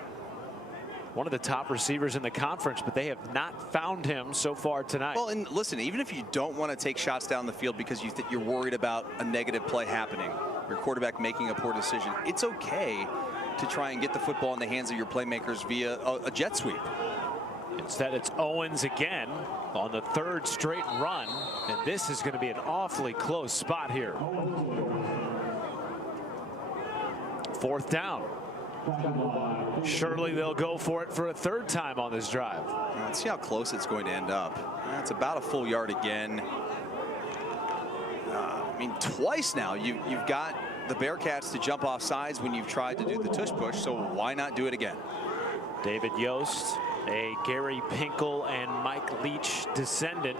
One of the top receivers in the conference, but they have not found him so far tonight. Well, and listen, even if you don't want to take shots down the field because you're worried about a negative play happening, your quarterback making a poor decision, it's okay to try and get the football in the hands of your playmakers via a jet sweep. Instead, it's Owens again on the 3rd straight run, and this is going to be an awfully close spot here. 4th down. Surely they'll go for it for a 3rd time on this drive. Let's see how close it's going to end up. It's about a full yard again. I mean, twice now you've got the Bearcats to jump off sides when you've tried to do the tush push, so why not do it again? David Yost, a Gary Pinkel and Mike Leach descendant,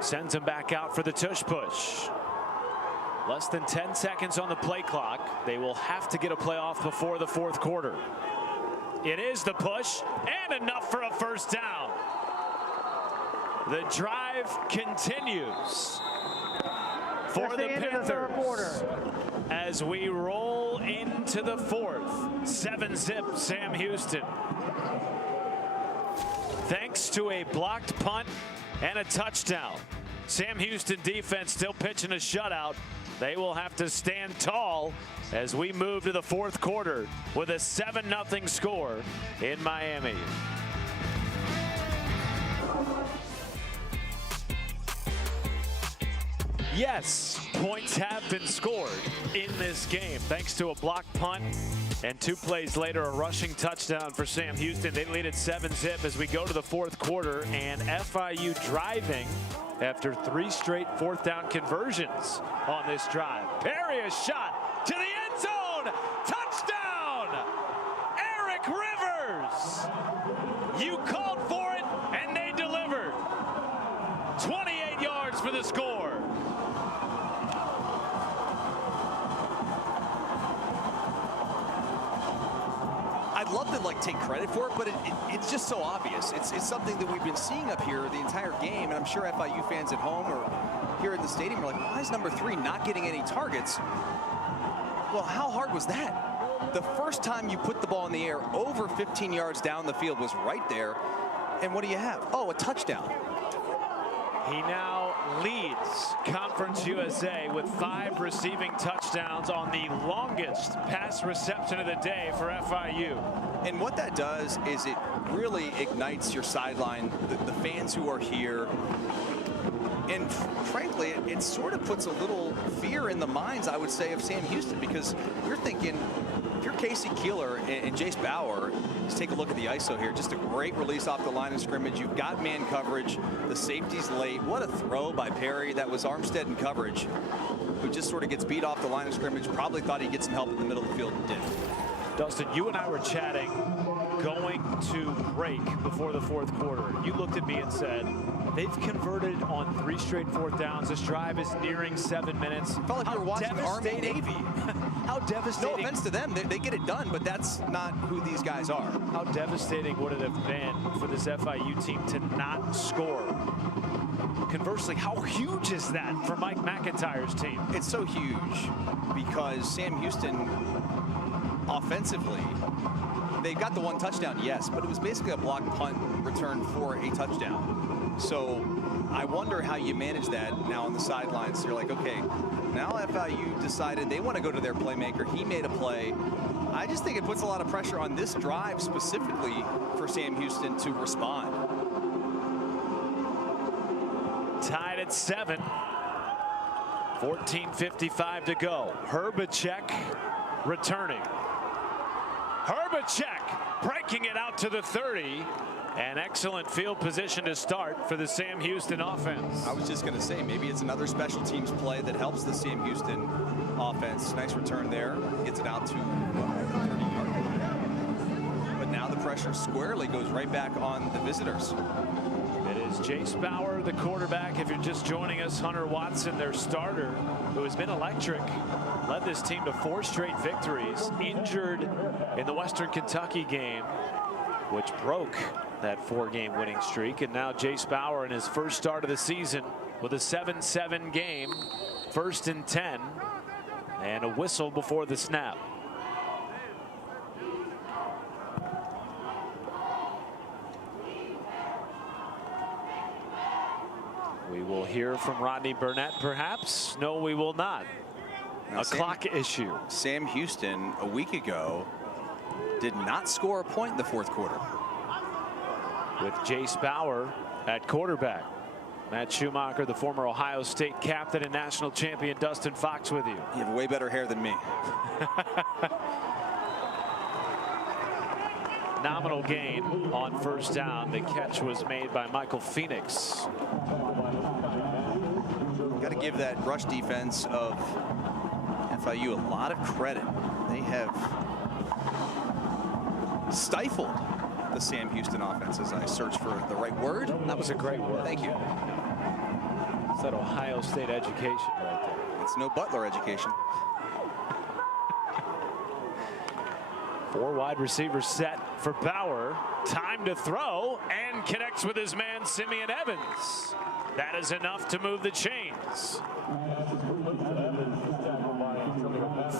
sends him back out for the tush push. Less than 10 seconds on the play clock. They will have to get a play off before the fourth quarter. It is the push, and enough for a first down. The drive continues for the Panthers as we roll into the fourth. 7-zip Sam Houston. Thanks to a blocked punt and a touchdown. Sam Houston defense still pitching a shutout. They will have to stand tall as we move to the fourth quarter with a 7-0 score in Miami. Yes, points have been scored in this game thanks to a blocked punt, and 2 plays later a rushing touchdown for Sam Houston. They lead at 7-zip as we go to the fourth quarter, and FIU driving after 3 straight fourth down conversions on this drive. Perry, a shot to the end zone. Touchdown! Eric Rivers! You called for it, and they delivered. 28 yards for the score. I'd love to take credit for it, but it's just so obvious. It's something that we've been seeing up here the entire game, and I'm sure FIU fans at home or here in the stadium are like, why is number 3 not getting any targets? Well, how hard was that? The first time you put the ball in the air over 15 yards down the field was right there, and what do you have? Oh, a touchdown. He now leads Conference USA with 5 receiving touchdowns on the longest pass reception of the day for FIU. And what that does is it really ignites your sideline, the fans who are here. And frankly, it sort of puts a little fear in the minds, I would say, of Sam Houston, because you're thinking, if you're Casey Keeler and Jace Bauer, let's take a look at the ISO here. Just a great release off the line of scrimmage. You've got man coverage. The safety's late. What a throw by Perry. That was Armstead in coverage, who just sort of gets beat off the line of scrimmage. Probably thought he'd get some help in the middle of the field and didn't. Dustin, you and I were chatting going to break before the fourth quarter. You looked at me and said, they've converted on 3 straight fourth downs. This drive is nearing 7 minutes. Felt like you were watching Army Navy. How devastating. No offense to them, they get it done, but that's not who these guys are. How devastating would it have been for this FIU team to not score? Conversely, how huge is that for Mike McIntyre's team? It's so huge because Sam Houston, offensively, they got the 1 touchdown, yes, but it was basically a blocked punt return for a touchdown. So I wonder how you manage that now on the sidelines. You're like, okay, now FIU decided they want to go to their playmaker. He made a play. I just think it puts a lot of pressure on this drive specifically for Sam Houston to respond. Tied at 7. 14:55 to go. Herbacek returning. Herbacek breaking it out to the 30. An excellent field position to start for the Sam Houston offense. I was just going to say, maybe it's another special teams play that helps the Sam Houston offense. Nice return there. Gets it out to 30-yard. But now the pressure squarely goes right back on the visitors. It is Jace Bauer, the quarterback. If you're just joining us, Hunter Watson, their starter, who has been electric, led this team to 4 straight victories, injured in the Western Kentucky game, which broke that 4-game winning streak. And now Jace Bauer in his first start of the season with a 7-7 game, 1st and 10, and a whistle before the snap. We will hear from Rodney Burnett, perhaps. No, we will not. Now, a clock issue. Sam Houston, a week ago, did not score a point in the fourth quarter. With Jace Bauer at quarterback. Matt Schumacher, the former Ohio State captain and national champion, Dustin Fox with you. You have way better hair than me. Nominal gain on first down. The catch was made by Michael Phoenix. got to give that rush defense of FIU a lot of credit. They have stifled the Sam Houston offense as I search for the right word. That was a great word. Thank you. It's that Ohio State education right there. It's no Butler education. 4 wide receivers set for Bauer. Time to throw, and connects with his man Simeon Evans. That is enough to move the chains.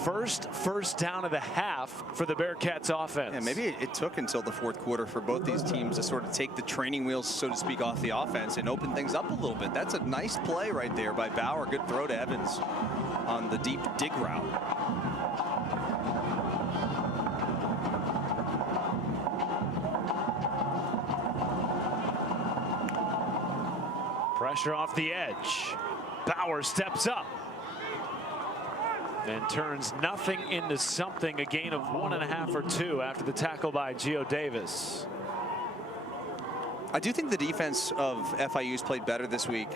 First down of the half for the Bearcats offense. And maybe it took until the fourth quarter for both these teams to sort of take the training wheels, so to speak, off the offense and open things up a little bit. That's a nice play right there by Bauer. Good throw to Evans on the deep dig route. Pressure off the edge. Bauer steps up and turns nothing into something. A gain of 1.5 or 2 after the tackle by Gio Davis. I do think the defense of FIU's played better this week,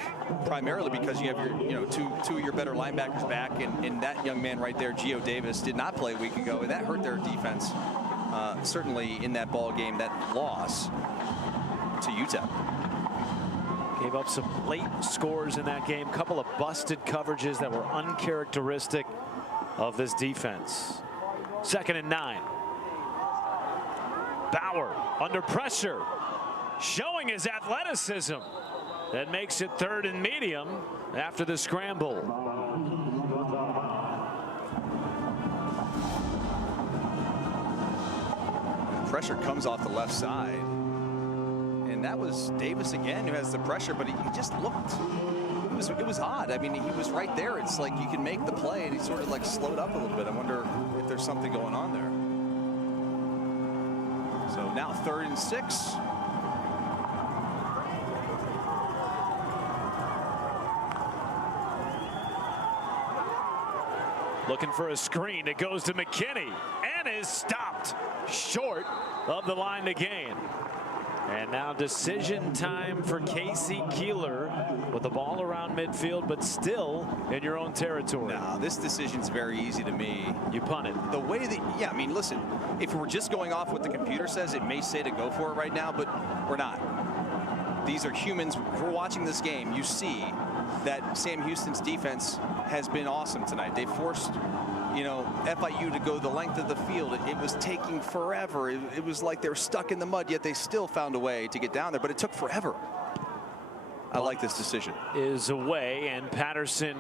primarily because you have your, two of your better linebackers back, and that young man right there, Gio Davis, did not play a week ago, and that hurt their defense. Certainly in that ball game, that loss to Utah. Gave up some late scores in that game. Couple of busted coverages that were uncharacteristic of this defense. 2nd and 9. Bauer under pressure, showing his athleticism. That makes it 3rd and medium after the scramble. Pressure comes off the left side. And that was Davis again who has the pressure, but he just looked, it was odd. I mean, he was right there. It's like you can make the play, and he sort of like slowed up a little bit. I wonder if there's something going on there. So now 3rd and 6. Looking for a screen. It goes to McKinney and is stopped short of the line to gain. And now decision time for Casey Keeler with the ball around midfield, but still in your own territory. Now, this decision's very easy to me. You punt it. The way that, yeah, I mean, listen, if we're just going off what the computer says, it may say to go for it right now, but we're not. These are humans. If we're watching this game, you see that Sam Houston's defense has been awesome tonight. They forced, FIU to go the length of the field. It was taking forever. It was like they were stuck in the mud, yet they still found a way to get down there, but it took forever. I like this decision. Is away, and Patterson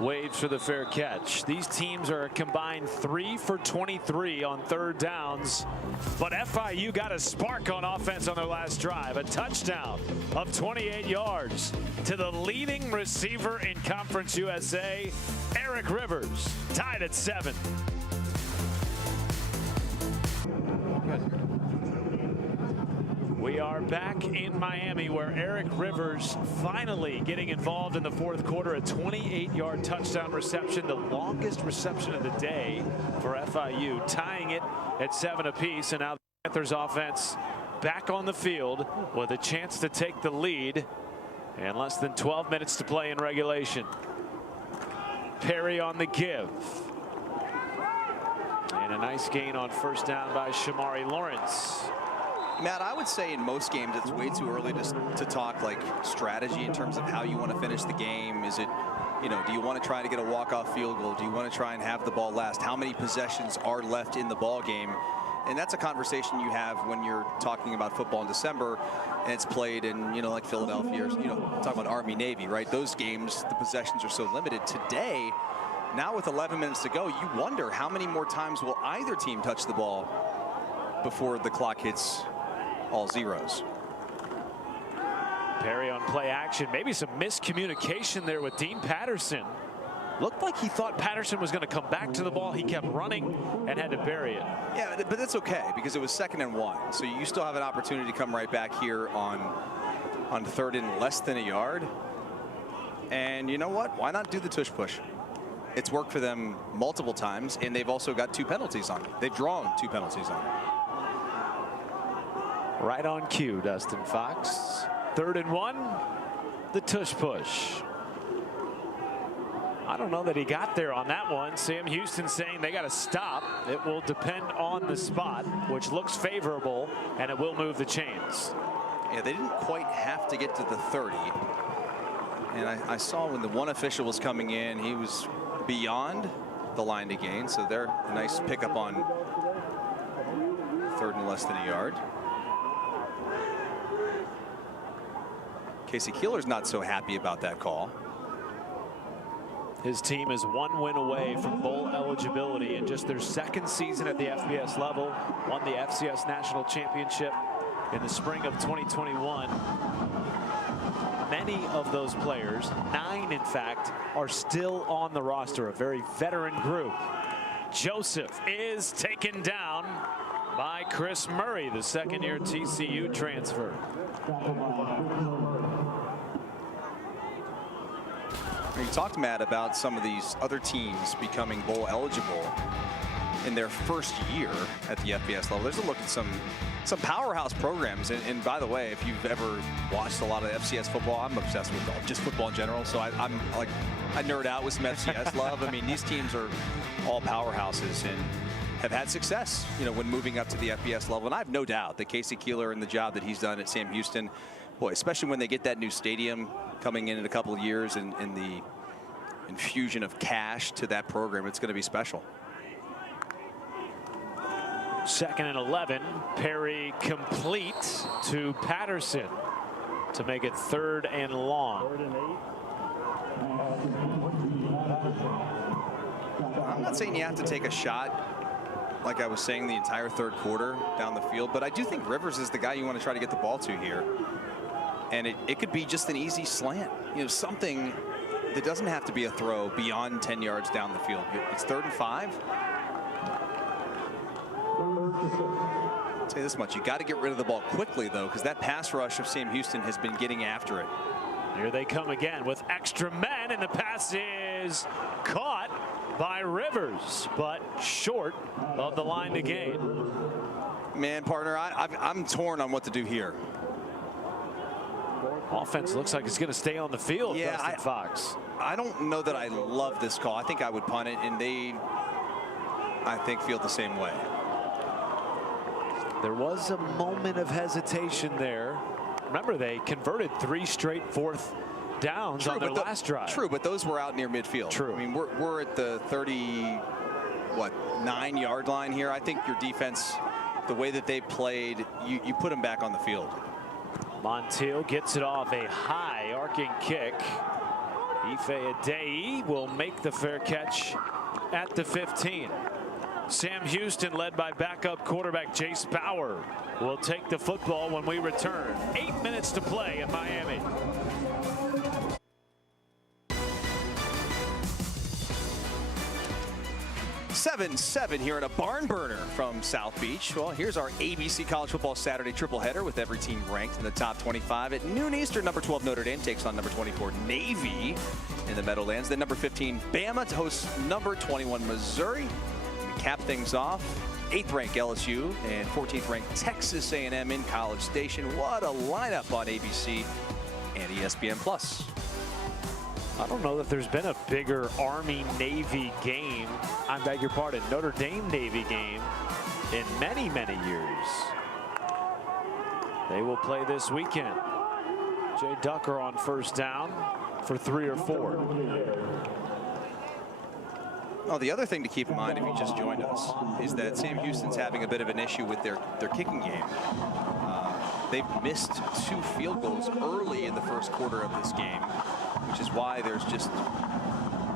waves for the fair catch. These teams are a combined 3 for 23 on 3rd downs, but FIU got a spark on offense on their last drive. A touchdown of 28 yards to the leading receiver in Conference USA, Eric Rivers, tied at 7. We are back in Miami, where Eric Rivers finally getting involved in the 4th quarter. A 28-yard touchdown reception, the longest reception of the day for FIU, tying it at 7 apiece. And now the Panthers offense back on the field with a chance to take the lead, and less than 12 minutes to play in regulation. Perry on the give. And a nice gain on 1st down by Shamari Lawrence. Matt, I would say in most games it's way too early to talk like strategy in terms of how you want to finish the game. Is it, do you want to try to get a walk-off field goal? Do you want to try and have the ball last? How many possessions are left in the ball game? And that's a conversation you have when you're talking about football in December and it's played in, like Philadelphia, or, talking about Army Navy, right? Those games, the possessions are so limited. Today, now with 11 minutes to go, you wonder how many more times will either team touch the ball before the clock hits all zeros. Perry on play action. Maybe some miscommunication there with Dean Patterson. Looked like he thought Patterson was going to come back to the ball. He kept running and had to bury it. Yeah, but that's okay because it was 2nd and 1. So you still have an opportunity to come right back here on 3rd and less than a yard. And you know what? Why not do the tush push? It's worked for them multiple times, and they've also got 2 penalties on it. They've drawn 2 penalties on it. Right on cue, Dustin Fox. 3rd and 1, the tush push. I don't know that he got there on that one. Sam Houston saying they got to stop. It will depend on the spot, which looks favorable, and it will move the chains. Yeah, they didn't quite have to get to the 30. And I saw when the one official was coming in, he was beyond the line to gain. So they're a nice pickup on 3rd and less than a yard. Casey Keeler's not so happy about that call. His team is 1 win away from bowl eligibility in just their 2nd season at the FBS level. Won the FCS National Championship in the spring of 2021. Many of those players, 9 in fact, are still on the roster, a very veteran group. Joseph is taken down by Chris Murray, the 2nd-year TCU transfer. You talked, Matt, about some of these other teams becoming bowl eligible in their first year at the FBS level. There's a look at some powerhouse programs. And by the way, if you've ever watched a lot of FCS football, I'm obsessed with just football in general. So I nerd out with some FCS love. I mean, these teams are all powerhouses and have had success, when moving up to the FBS level. And I have no doubt that Casey Keeler and the job that he's done at Sam Houston, boy, especially when they get that new stadium coming in a couple of years and the infusion of cash to that program, it's going to be special. 2nd and 11. Perry complete to Patterson to make it 3rd and long. I'm not saying you have to take a shot, like I was saying, the entire 3rd quarter down the field, but I do think Rivers is the guy you want to try to get the ball to here. And it could be just an easy slant, something that doesn't have to be a throw beyond 10 yards down the field. It's 3rd and 5. I'll say this much, you got to get rid of the ball quickly, though, because that pass rush of Sam Houston has been getting after it. Here they come again with extra men, and the pass is caught by Rivers, but short of the line to gain. Man, partner, I'm torn on what to do here. Offense looks like it's going to stay on the field, yeah, Dustin Fox. I don't know that I love this call. I think I would punt it, and they, I think, feel the same way. There was a moment of hesitation there. Remember, they converted 3 straight 4th downs on their last drive. True, but those were out near midfield. True. I mean, we're at the 9-yard line here. I think your defense, the way that they played, you put them back on the field. Montiel gets it off a high arcing kick. Ife Adei will make the fair catch at the 15. Sam Houston, led by backup quarterback Jace Bauer, will take the football when we return. 8 minutes to play in Miami. Seven here in a barn burner from South Beach. Well, here's our ABC College Football Saturday triple header with every team ranked in the top 25. At noon Eastern, number 12 Notre Dame takes on number 24 Navy in the Meadowlands. Then number 15 Bama to host number 21 Missouri. We cap things off. 8th ranked LSU and 14th ranked Texas A&M in College Station. What a lineup on ABC and ESPN Plus. I don't know that there's been a bigger Army-Navy game, I beg your pardon, Notre Dame-Navy game in many, many years. They will play this weekend. Jay Ducker on 1st down for 3 or 4. Well, the other thing to keep in mind if you just joined us is that Sam Houston's having a bit of an issue with their kicking game. They've missed 2 field goals early in the first quarter of this game, which is why there's just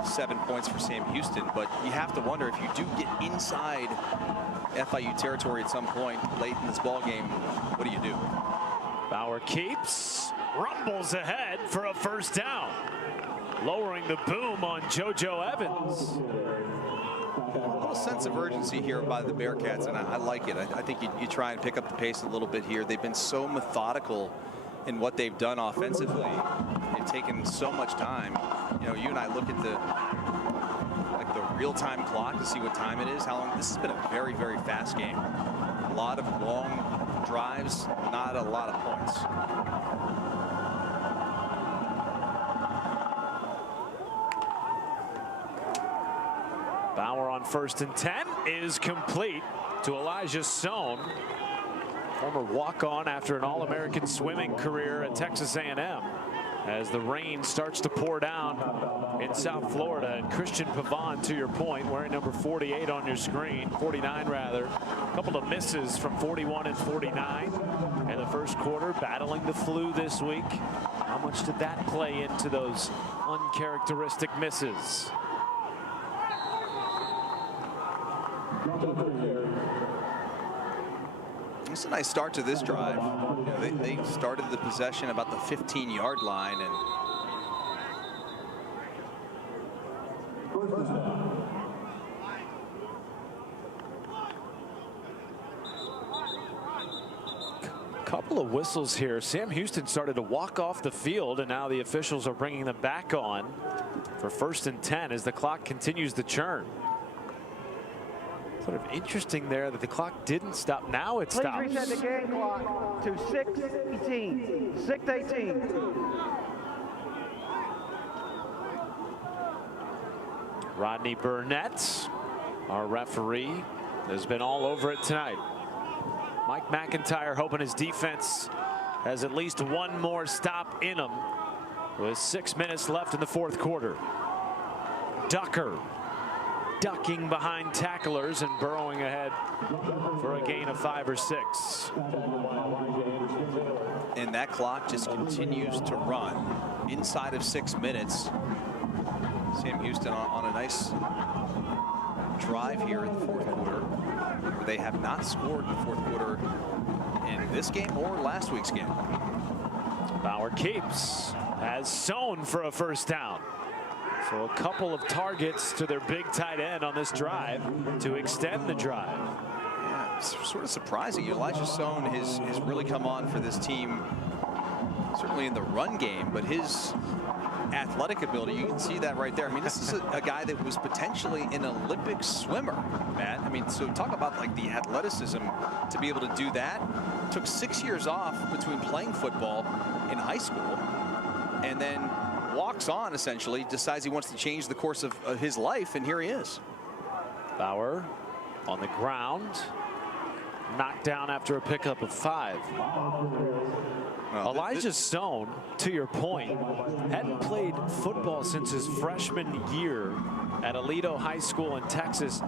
7 points for Sam Houston. But you have to wonder, if you do get inside FIU territory at some point late in this ball game, what do you do? Bauer keeps, rumbles ahead for a 1st down, lowering the boom on JoJo Evans. A little sense of urgency here by the Bearcats, and I like it. I think you try and pick up the pace a little bit here. They've been so methodical in what they've done offensively. They've taken so much time. You know, you and I look at the real-time clock to see what time it is, how long. This has been a very, very fast game. A lot of long drives, not a lot of points. Bauer on 1st and 10 is complete to Elijah Sohn, former walk-on after an All-American swimming career at Texas A&M. As the rain starts to pour down in South Florida, and Christian Pavon, to your point, wearing number 48 on your screen, 49 rather. A couple of misses from 41 and 49 in the first quarter, battling the flu this week. How much did that play into those uncharacteristic misses? It's a nice start to this drive. You know, they started the possession about the 15-yard line, and couple of whistles here. Sam Houston started to walk off the field, and now the officials are bringing them back on for 1st and 10 as the clock continues to churn. Sort of interesting there that the clock didn't stop. Now it stops. Please reset the game clock to 6:18. 6:18. Rodney Burnett, our referee, has been all over it tonight. Mike McIntyre hoping his defense has at least one more stop in him with 6 minutes left in the 4th quarter. Ducker ducking behind tacklers and burrowing ahead for a gain of 5 or 6. And that clock just continues to run inside of 6 minutes. Sam Houston on a nice drive here in the 4th quarter, where they have not scored in the 4th quarter in this game or last week's game. Bauer keeps, has Sohn for a 1st down. So a couple of targets to their big tight end on this drive to extend the drive. Yeah, it's sort of surprising. Elijah Sohn has really come on for this team, certainly in the run game, but his athletic ability, you can see that right there. I mean, this is a guy that was potentially an Olympic swimmer, Matt. I mean, so talk about like the athleticism to be able to do that. Took 6 years off between playing football in high school and then walks on, essentially, decides he wants to change the course of his life, and here he is. Bauer on the ground, knocked down after a pickup of 5. Well, Elijah Sohn, to your point, hadn't played football since his freshman year at Aledo High School in Texas.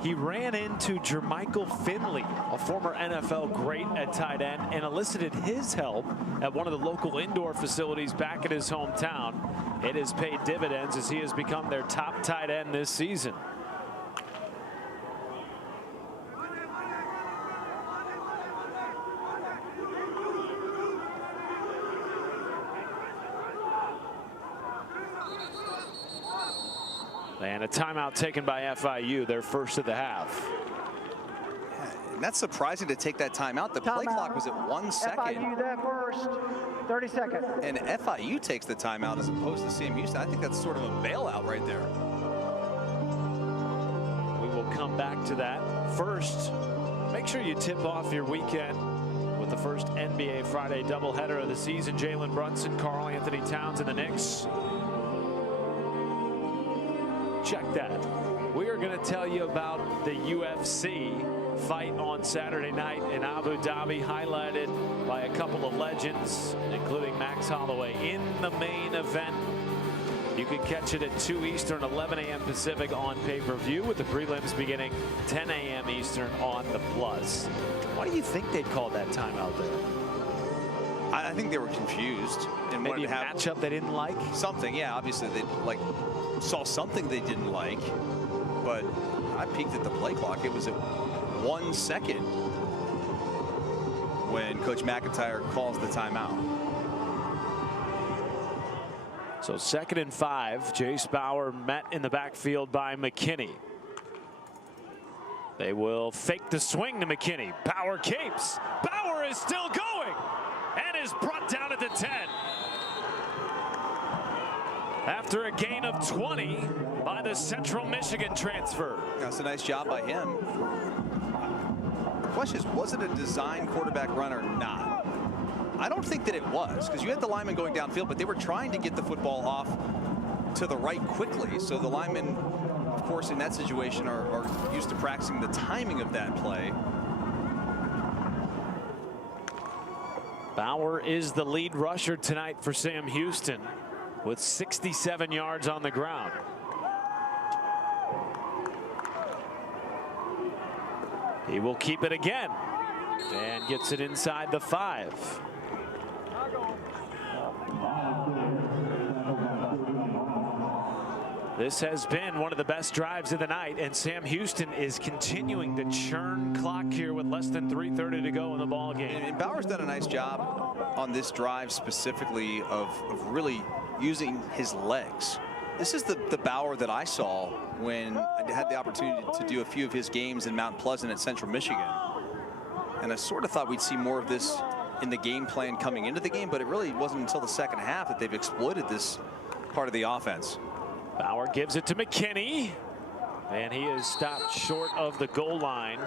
He ran into Jermichael Finley, a former NFL great at tight end, and elicited his help at one of the local indoor facilities back in his hometown. It has paid dividends as he has become their top tight end this season. And a timeout taken by FIU, their first of the half. And that's surprising to take that timeout. The play clock was at 1 second. FIU there first, 30 seconds. And FIU takes the timeout as opposed to Sam Houston. I think that's sort of a bailout right there. We will come back to that. First, make sure you tip off your weekend with the first NBA Friday doubleheader of the season. Jalen Brunson, Karl Anthony Towns, and the Knicks. Check that. We are going to tell you about the UFC fight on Saturday night in Abu Dhabi, highlighted by a couple of legends, including Max Holloway in the main event. You can catch it at 2 Eastern, 11 a.m. Pacific on pay-per-view, with the prelims beginning 10 a.m. Eastern on the Plus. Why do you think they called that timeout there? I think they were confused and Maybe wanted to have a matchup they didn't like. Something, yeah. Obviously, they saw something they didn't like, but I peeked at the play clock. It was at 1 second when Coach McIntyre calls the timeout. So 2nd and 5. Jace Bauer met in the backfield by McKinney. They will fake the swing to McKinney. Bauer keeps. Bauer is still going and is brought down at the 10. After a gain of 20 by the Central Michigan transfer. That's a nice job by him. The question is, was it a design quarterback run or not? I don't think that it was, because you had the lineman going downfield, but they were trying to get the football off to the right quickly, so the lineman of course, in that situation are used to practicing the timing of that play. Bauer is the lead rusher tonight for Sam Houston with 67 yards on the ground. He will keep it again and gets it inside the 5. This has been one of the best drives of the night, and Sam Houston is continuing to churn clock here with less than 3:30 to go in the ball game. And Bauer's done a nice job on this drive specifically of really using his legs. This is the Bauer that I saw when I had the opportunity to do a few of his games in Mount Pleasant at Central Michigan. And I sort of thought we'd see more of this in the game plan coming into the game, but it really wasn't until the second half that they've exploited this part of the offense. Bauer gives it to McKinney, and he is stopped short of the goal line.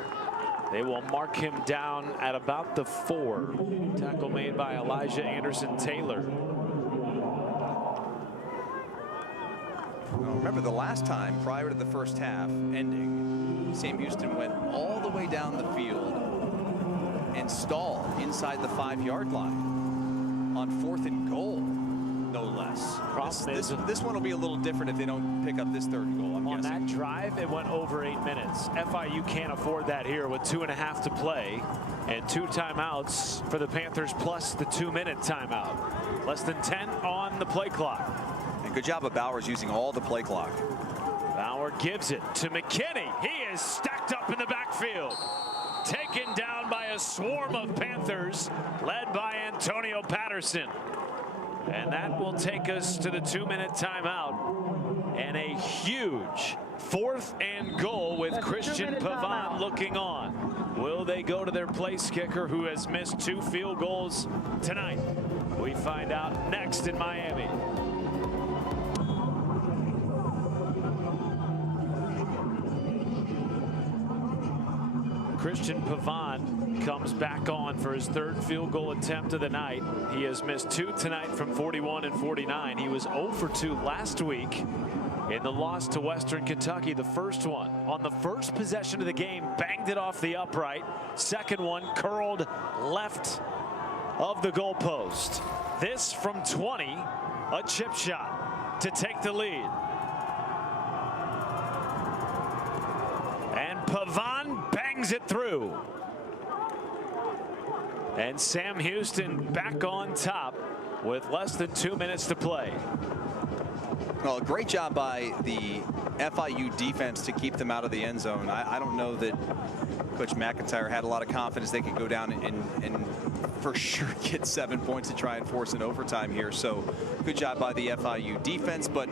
They will mark him down at about the 4. Tackle made by Elijah Anderson-Taylor. Well, remember the last time prior to the first half ending, Sam Houston went all the way down the field and stalled inside the 5-yard line on 4th and goal. No less. This one will be a little different if they don't pick up this 3rd goal. On that drive, it went over 8 minutes. FIU can't afford that here with 2.5 to play and 2 timeouts for the Panthers plus the 2-minute timeout. Less than 10 on the play clock. And good job of Bowers using all the play clock. Bauer gives it to McKinney. He is stacked up in the backfield. Taken down by a swarm of Panthers led by Antonio Patterson. And that will take us to the 2-minute timeout and a huge 4th and goal with Christian Pavon looking on. Will they go to their place kicker who has missed 2 field goals tonight? We find out next in Miami. Christian Pavon comes back on for his 3rd field goal attempt of the night. He has missed 2 tonight from 41 and 49. He was 0 for 2 last week in the loss to Western Kentucky. The first one on the first possession of the game, banged it off the upright. Second one curled left of the goalpost. This from 20, a chip shot to take the lead. And Pavon bangs it through. And Sam Houston back on top with less than 2 minutes to play. Well, great job by the FIU defense to keep them out of the end zone. I don't know that Coach McIntyre had a lot of confidence they could go down and for sure get 7 points to try and force an overtime here. So good job by the FIU defense. But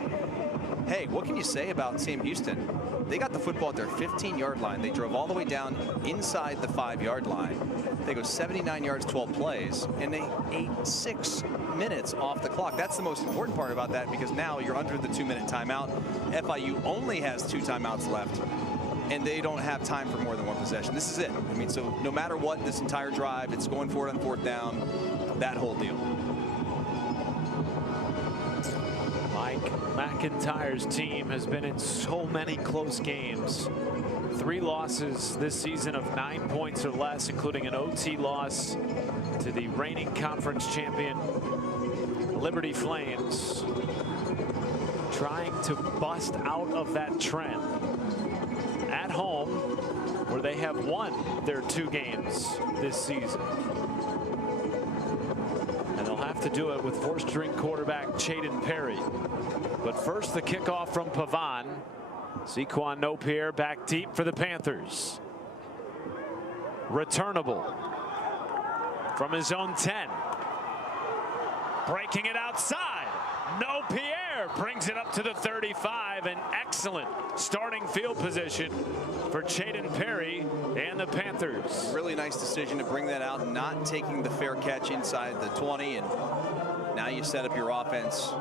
hey, what can you say about Sam Houston? They got the football at their 15-yard line. They drove all the way down inside the 5-yard line. They go 79 yards, 12 plays, and they ate 6 minutes off the clock. That's the most important part about that, because now you're under the 2-minute timeout. FIU only has 2 timeouts left, and they don't have time for more than 1 possession. This is it. I mean, so no matter what, this entire drive, it's going for it on 4th down, that whole deal. Mike McIntyre's team has been in so many close games. 3 losses this season of 9 points or less, including an OT loss to the reigning conference champion Liberty Flames. Trying to bust out of that trend at home, where they have won their 2 games this season. And they'll have to do it with 4th-string quarterback Chayden Perry. But first, the kickoff from Pavon. Sequan Nopierre back deep for the Panthers. Returnable from his own 10. Breaking it outside. Nopierre brings it up to the 35. An excellent starting field position for Chayden Perry and the Panthers. Really nice decision to bring that out, not taking the fair catch inside the 20. And now you set up your offense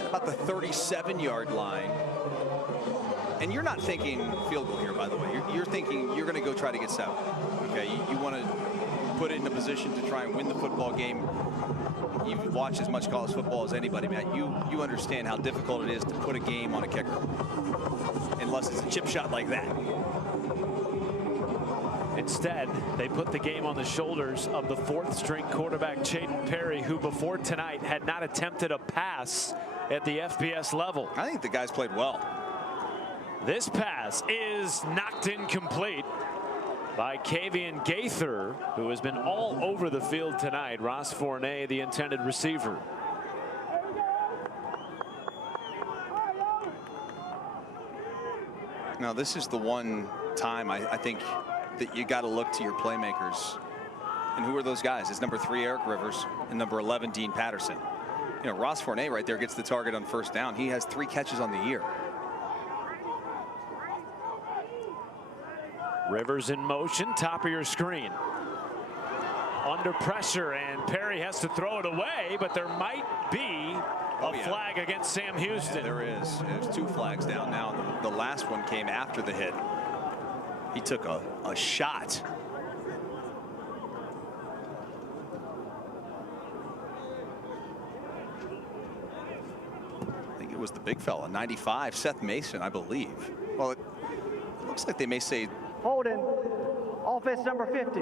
at about the 37-yard line. And you're not thinking field goal here, by the way. You're thinking you're going to go try to get 7. Okay, you want to put it in a position to try and win the football game. You've watched as much college football as anybody, Matt. You understand how difficult it is to put a game on a kicker, unless it's a chip shot like that. Instead, they put the game on the shoulders of the 4th-string quarterback, Chayden Perry, who before tonight had not attempted a pass at the FBS level. I think the guys played well. This pass is knocked incomplete by Kavian Gaither, who has been all over the field tonight. Ross Fournette, the intended receiver. Now, this is the one time I think that you got to look to your playmakers. And who are those guys? It's number 3, Eric Rivers, and number 11, Dean Patterson. You know, Ross Fournette right there gets the target on first down. He has 3 catches on the year. Rivers in motion, top of your screen. Under pressure, and Perry has to throw it away, but there might be a flag against Sam Houston. Yeah, there is. There's 2 flags down now. The last one came after the hit. He took a shot. I think it was the big fella, 95, Seth Mason, I believe. Well, it looks like they may say Holding. Offense number 50.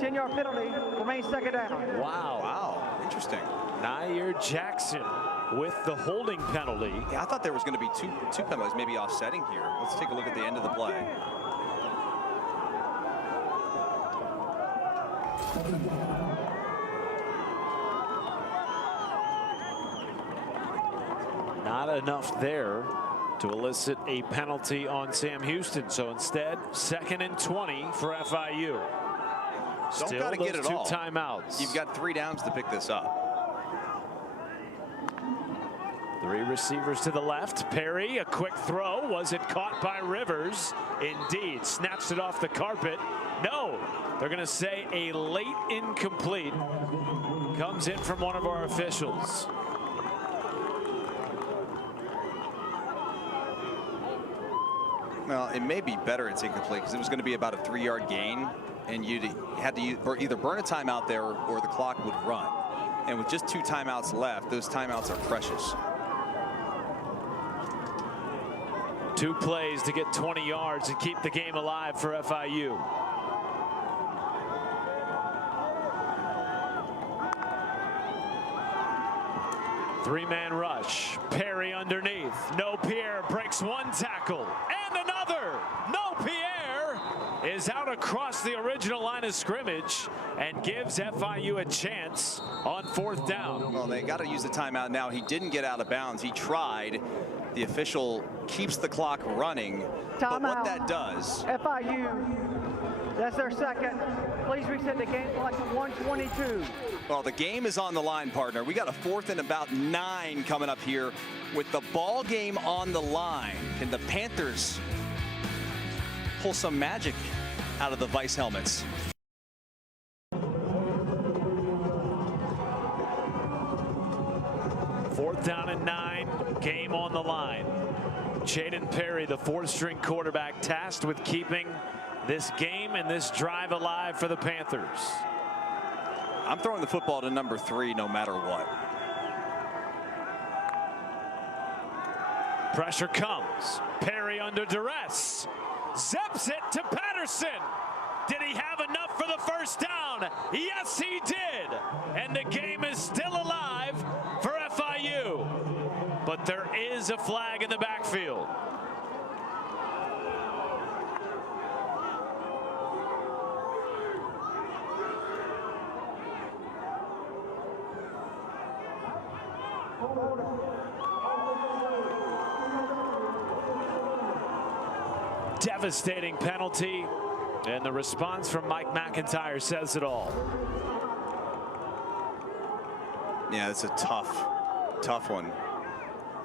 10-yard penalty. Remains second down. Wow. Wow, interesting. Nair Jackson with the holding penalty. Yeah, I thought there was going to be two penalties maybe offsetting here. Let's take a look at the end of the play. Not enough there to elicit a penalty on Sam Houston. So instead, 2nd and 20 for FIU. Don't got to get it all. 2 timeouts. You've got 3 downs to pick this up. 3 receivers to the left. Perry, a quick throw. Was it caught by Rivers? Indeed. Snatched it off the carpet. No. They're going to say a late incomplete. Comes in from one of our officials. Well, it may be better it's incomplete because it was going to be about a 3-yard gain, and you had to either burn a timeout there or the clock would run. And with just 2 timeouts left, those timeouts are precious. 2 plays to get 20 yards and keep the game alive for FIU. Three-man rush. Perry underneath. No Pierre breaks 1 tackle and another. No Pierre is out across the original line of scrimmage and gives FIU a chance on 4th down. Well, they got to use the timeout now. He didn't get out of bounds. He tried. The official keeps the clock running. But what that does. FIU, that's their 2nd. Please reset the game clock to 1:22. Well, the game is on the line, partner. We got a 4th and about 9 coming up here with the ball game on the line. Can the Panthers pull some magic out of the Vice helmets? Fourth down and 9, game on the line. Chayden Perry, the 4th-string quarterback, tasked with keeping this game and this drive alive for the Panthers. I'm throwing the football to number 3 no matter what. Pressure comes. Perry under duress. Zips it to Patterson. Did he have enough for the first down? Yes, he did. And the game is still alive for FIU. But there is a flag in the backfield. Devastating penalty, and the response from Mike McIntyre says it all. Yeah, it's a tough one.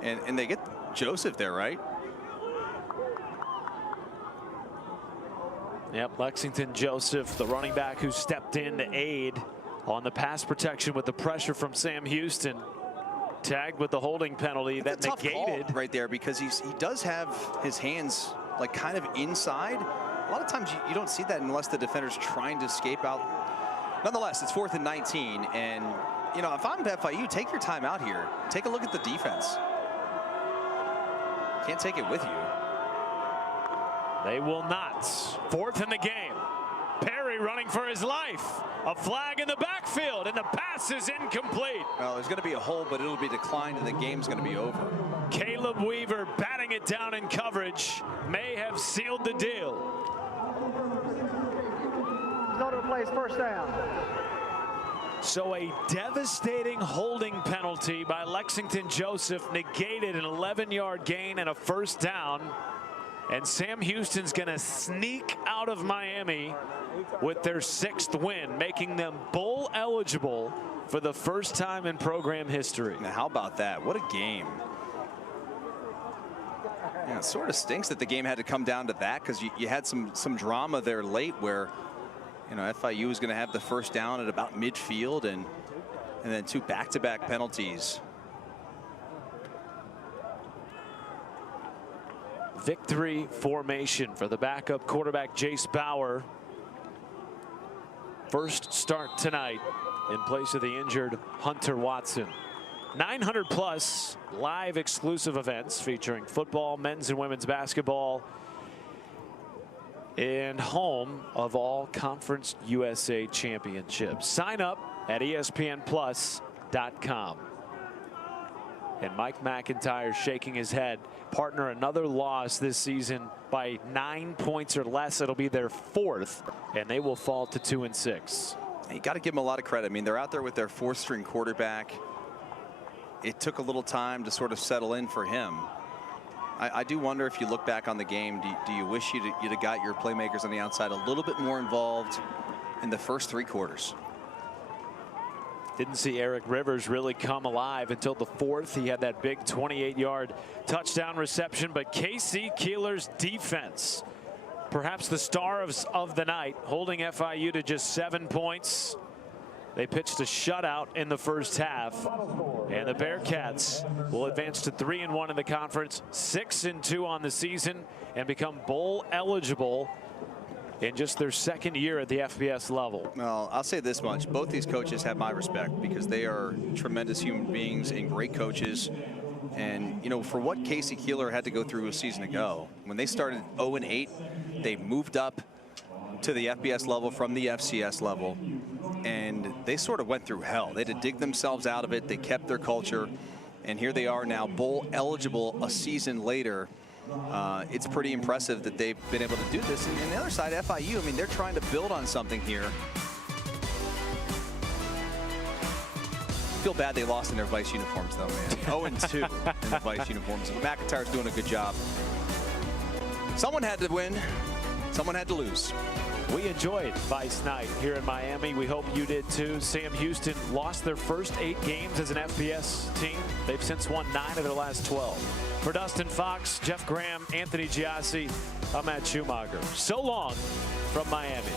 And they get Joseph there, right? Yep, Lexington Joseph, the running back who stepped in to aid on the pass protection with the pressure from Sam Houston. Tagged with the holding penalty that negated. Right there, because he does have his hands like kind of inside. A lot of times you don't see that unless the defender's trying to escape out Nonetheless, it's 4th and 19, and you know, if I'm FIU, take your time out here. Take a look at the defense. Can't take it with you. They will not. 4th in the game. Perry running for his life. A flag in the backfield, and the pass is incomplete. Well, there's going to be a hole, but it'll be declined, and the game's going to be over. Caleb Weaver batting it down in coverage may have sealed the deal. Zone plays first down. So a devastating holding penalty by Lexington Joseph negated an 11-yard gain and a first down. And Sam Houston's going to sneak out of Miami with their 6th win, making them bowl eligible for the first time in program history. Now, how about that? What a game. Yeah, it sort of stinks that the game had to come down to that, because you had some drama there late where, you know, FIU was going to have the first down at about midfield, and then 2 back-to-back penalties. Victory formation for the backup quarterback Jace Bauer. First start tonight in place of the injured Hunter Watson. 900+ live exclusive events featuring football, men's and women's basketball, and home of all Conference USA championships. Sign up at ESPNplus.com. And Mike McIntyre shaking his head. Partner, another loss this season by 9 points or less. It'll be their 4th, and they will fall to 2-6. You got to give them a lot of credit. I mean, they're out there with their 4th-string quarterback. It took a little time to sort of settle in for him. I do wonder, if you look back on the game, do you wish you'd have got your playmakers on the outside a little bit more involved in the first 3 quarters? Didn't see Eric Rivers really come alive until the 4th. He had that big 28-yard touchdown reception, but K.C. Keeler's defense, perhaps the star of the night, holding FIU to just 7 points. They pitched a shutout in the first half, and the Bearcats will advance to 3-1 in the conference, 6-2 on the season, and become bowl eligible in just their 2nd year at the FBS level. Well, I'll say this much. Both these coaches have my respect, because they are tremendous human beings and great coaches. And, you know, for what K.C. Keeler had to go through a season ago, when they started 0-8, they moved up to the FBS level from the FCS level, and they sort of went through hell. They had to dig themselves out of it. They kept their culture, and here they are now bowl eligible a season later. It's pretty impressive that they've been able to do this. And on the other side, FIU, I mean, they're trying to build on something here. Feel bad they lost in their Vice uniforms, though, man. 0-2 in the Vice uniforms. McIntyre's doing a good job. Someone had to win. Someone had to lose. We enjoyed Vice Night here in Miami. We hope you did too. Sam Houston lost their first 8 games as an FBS team. They've since won 9 of their last 12. For Dustin Fox, Jeff Graham, Anthony Giassi, I'm Matt Schumacher. So long from Miami.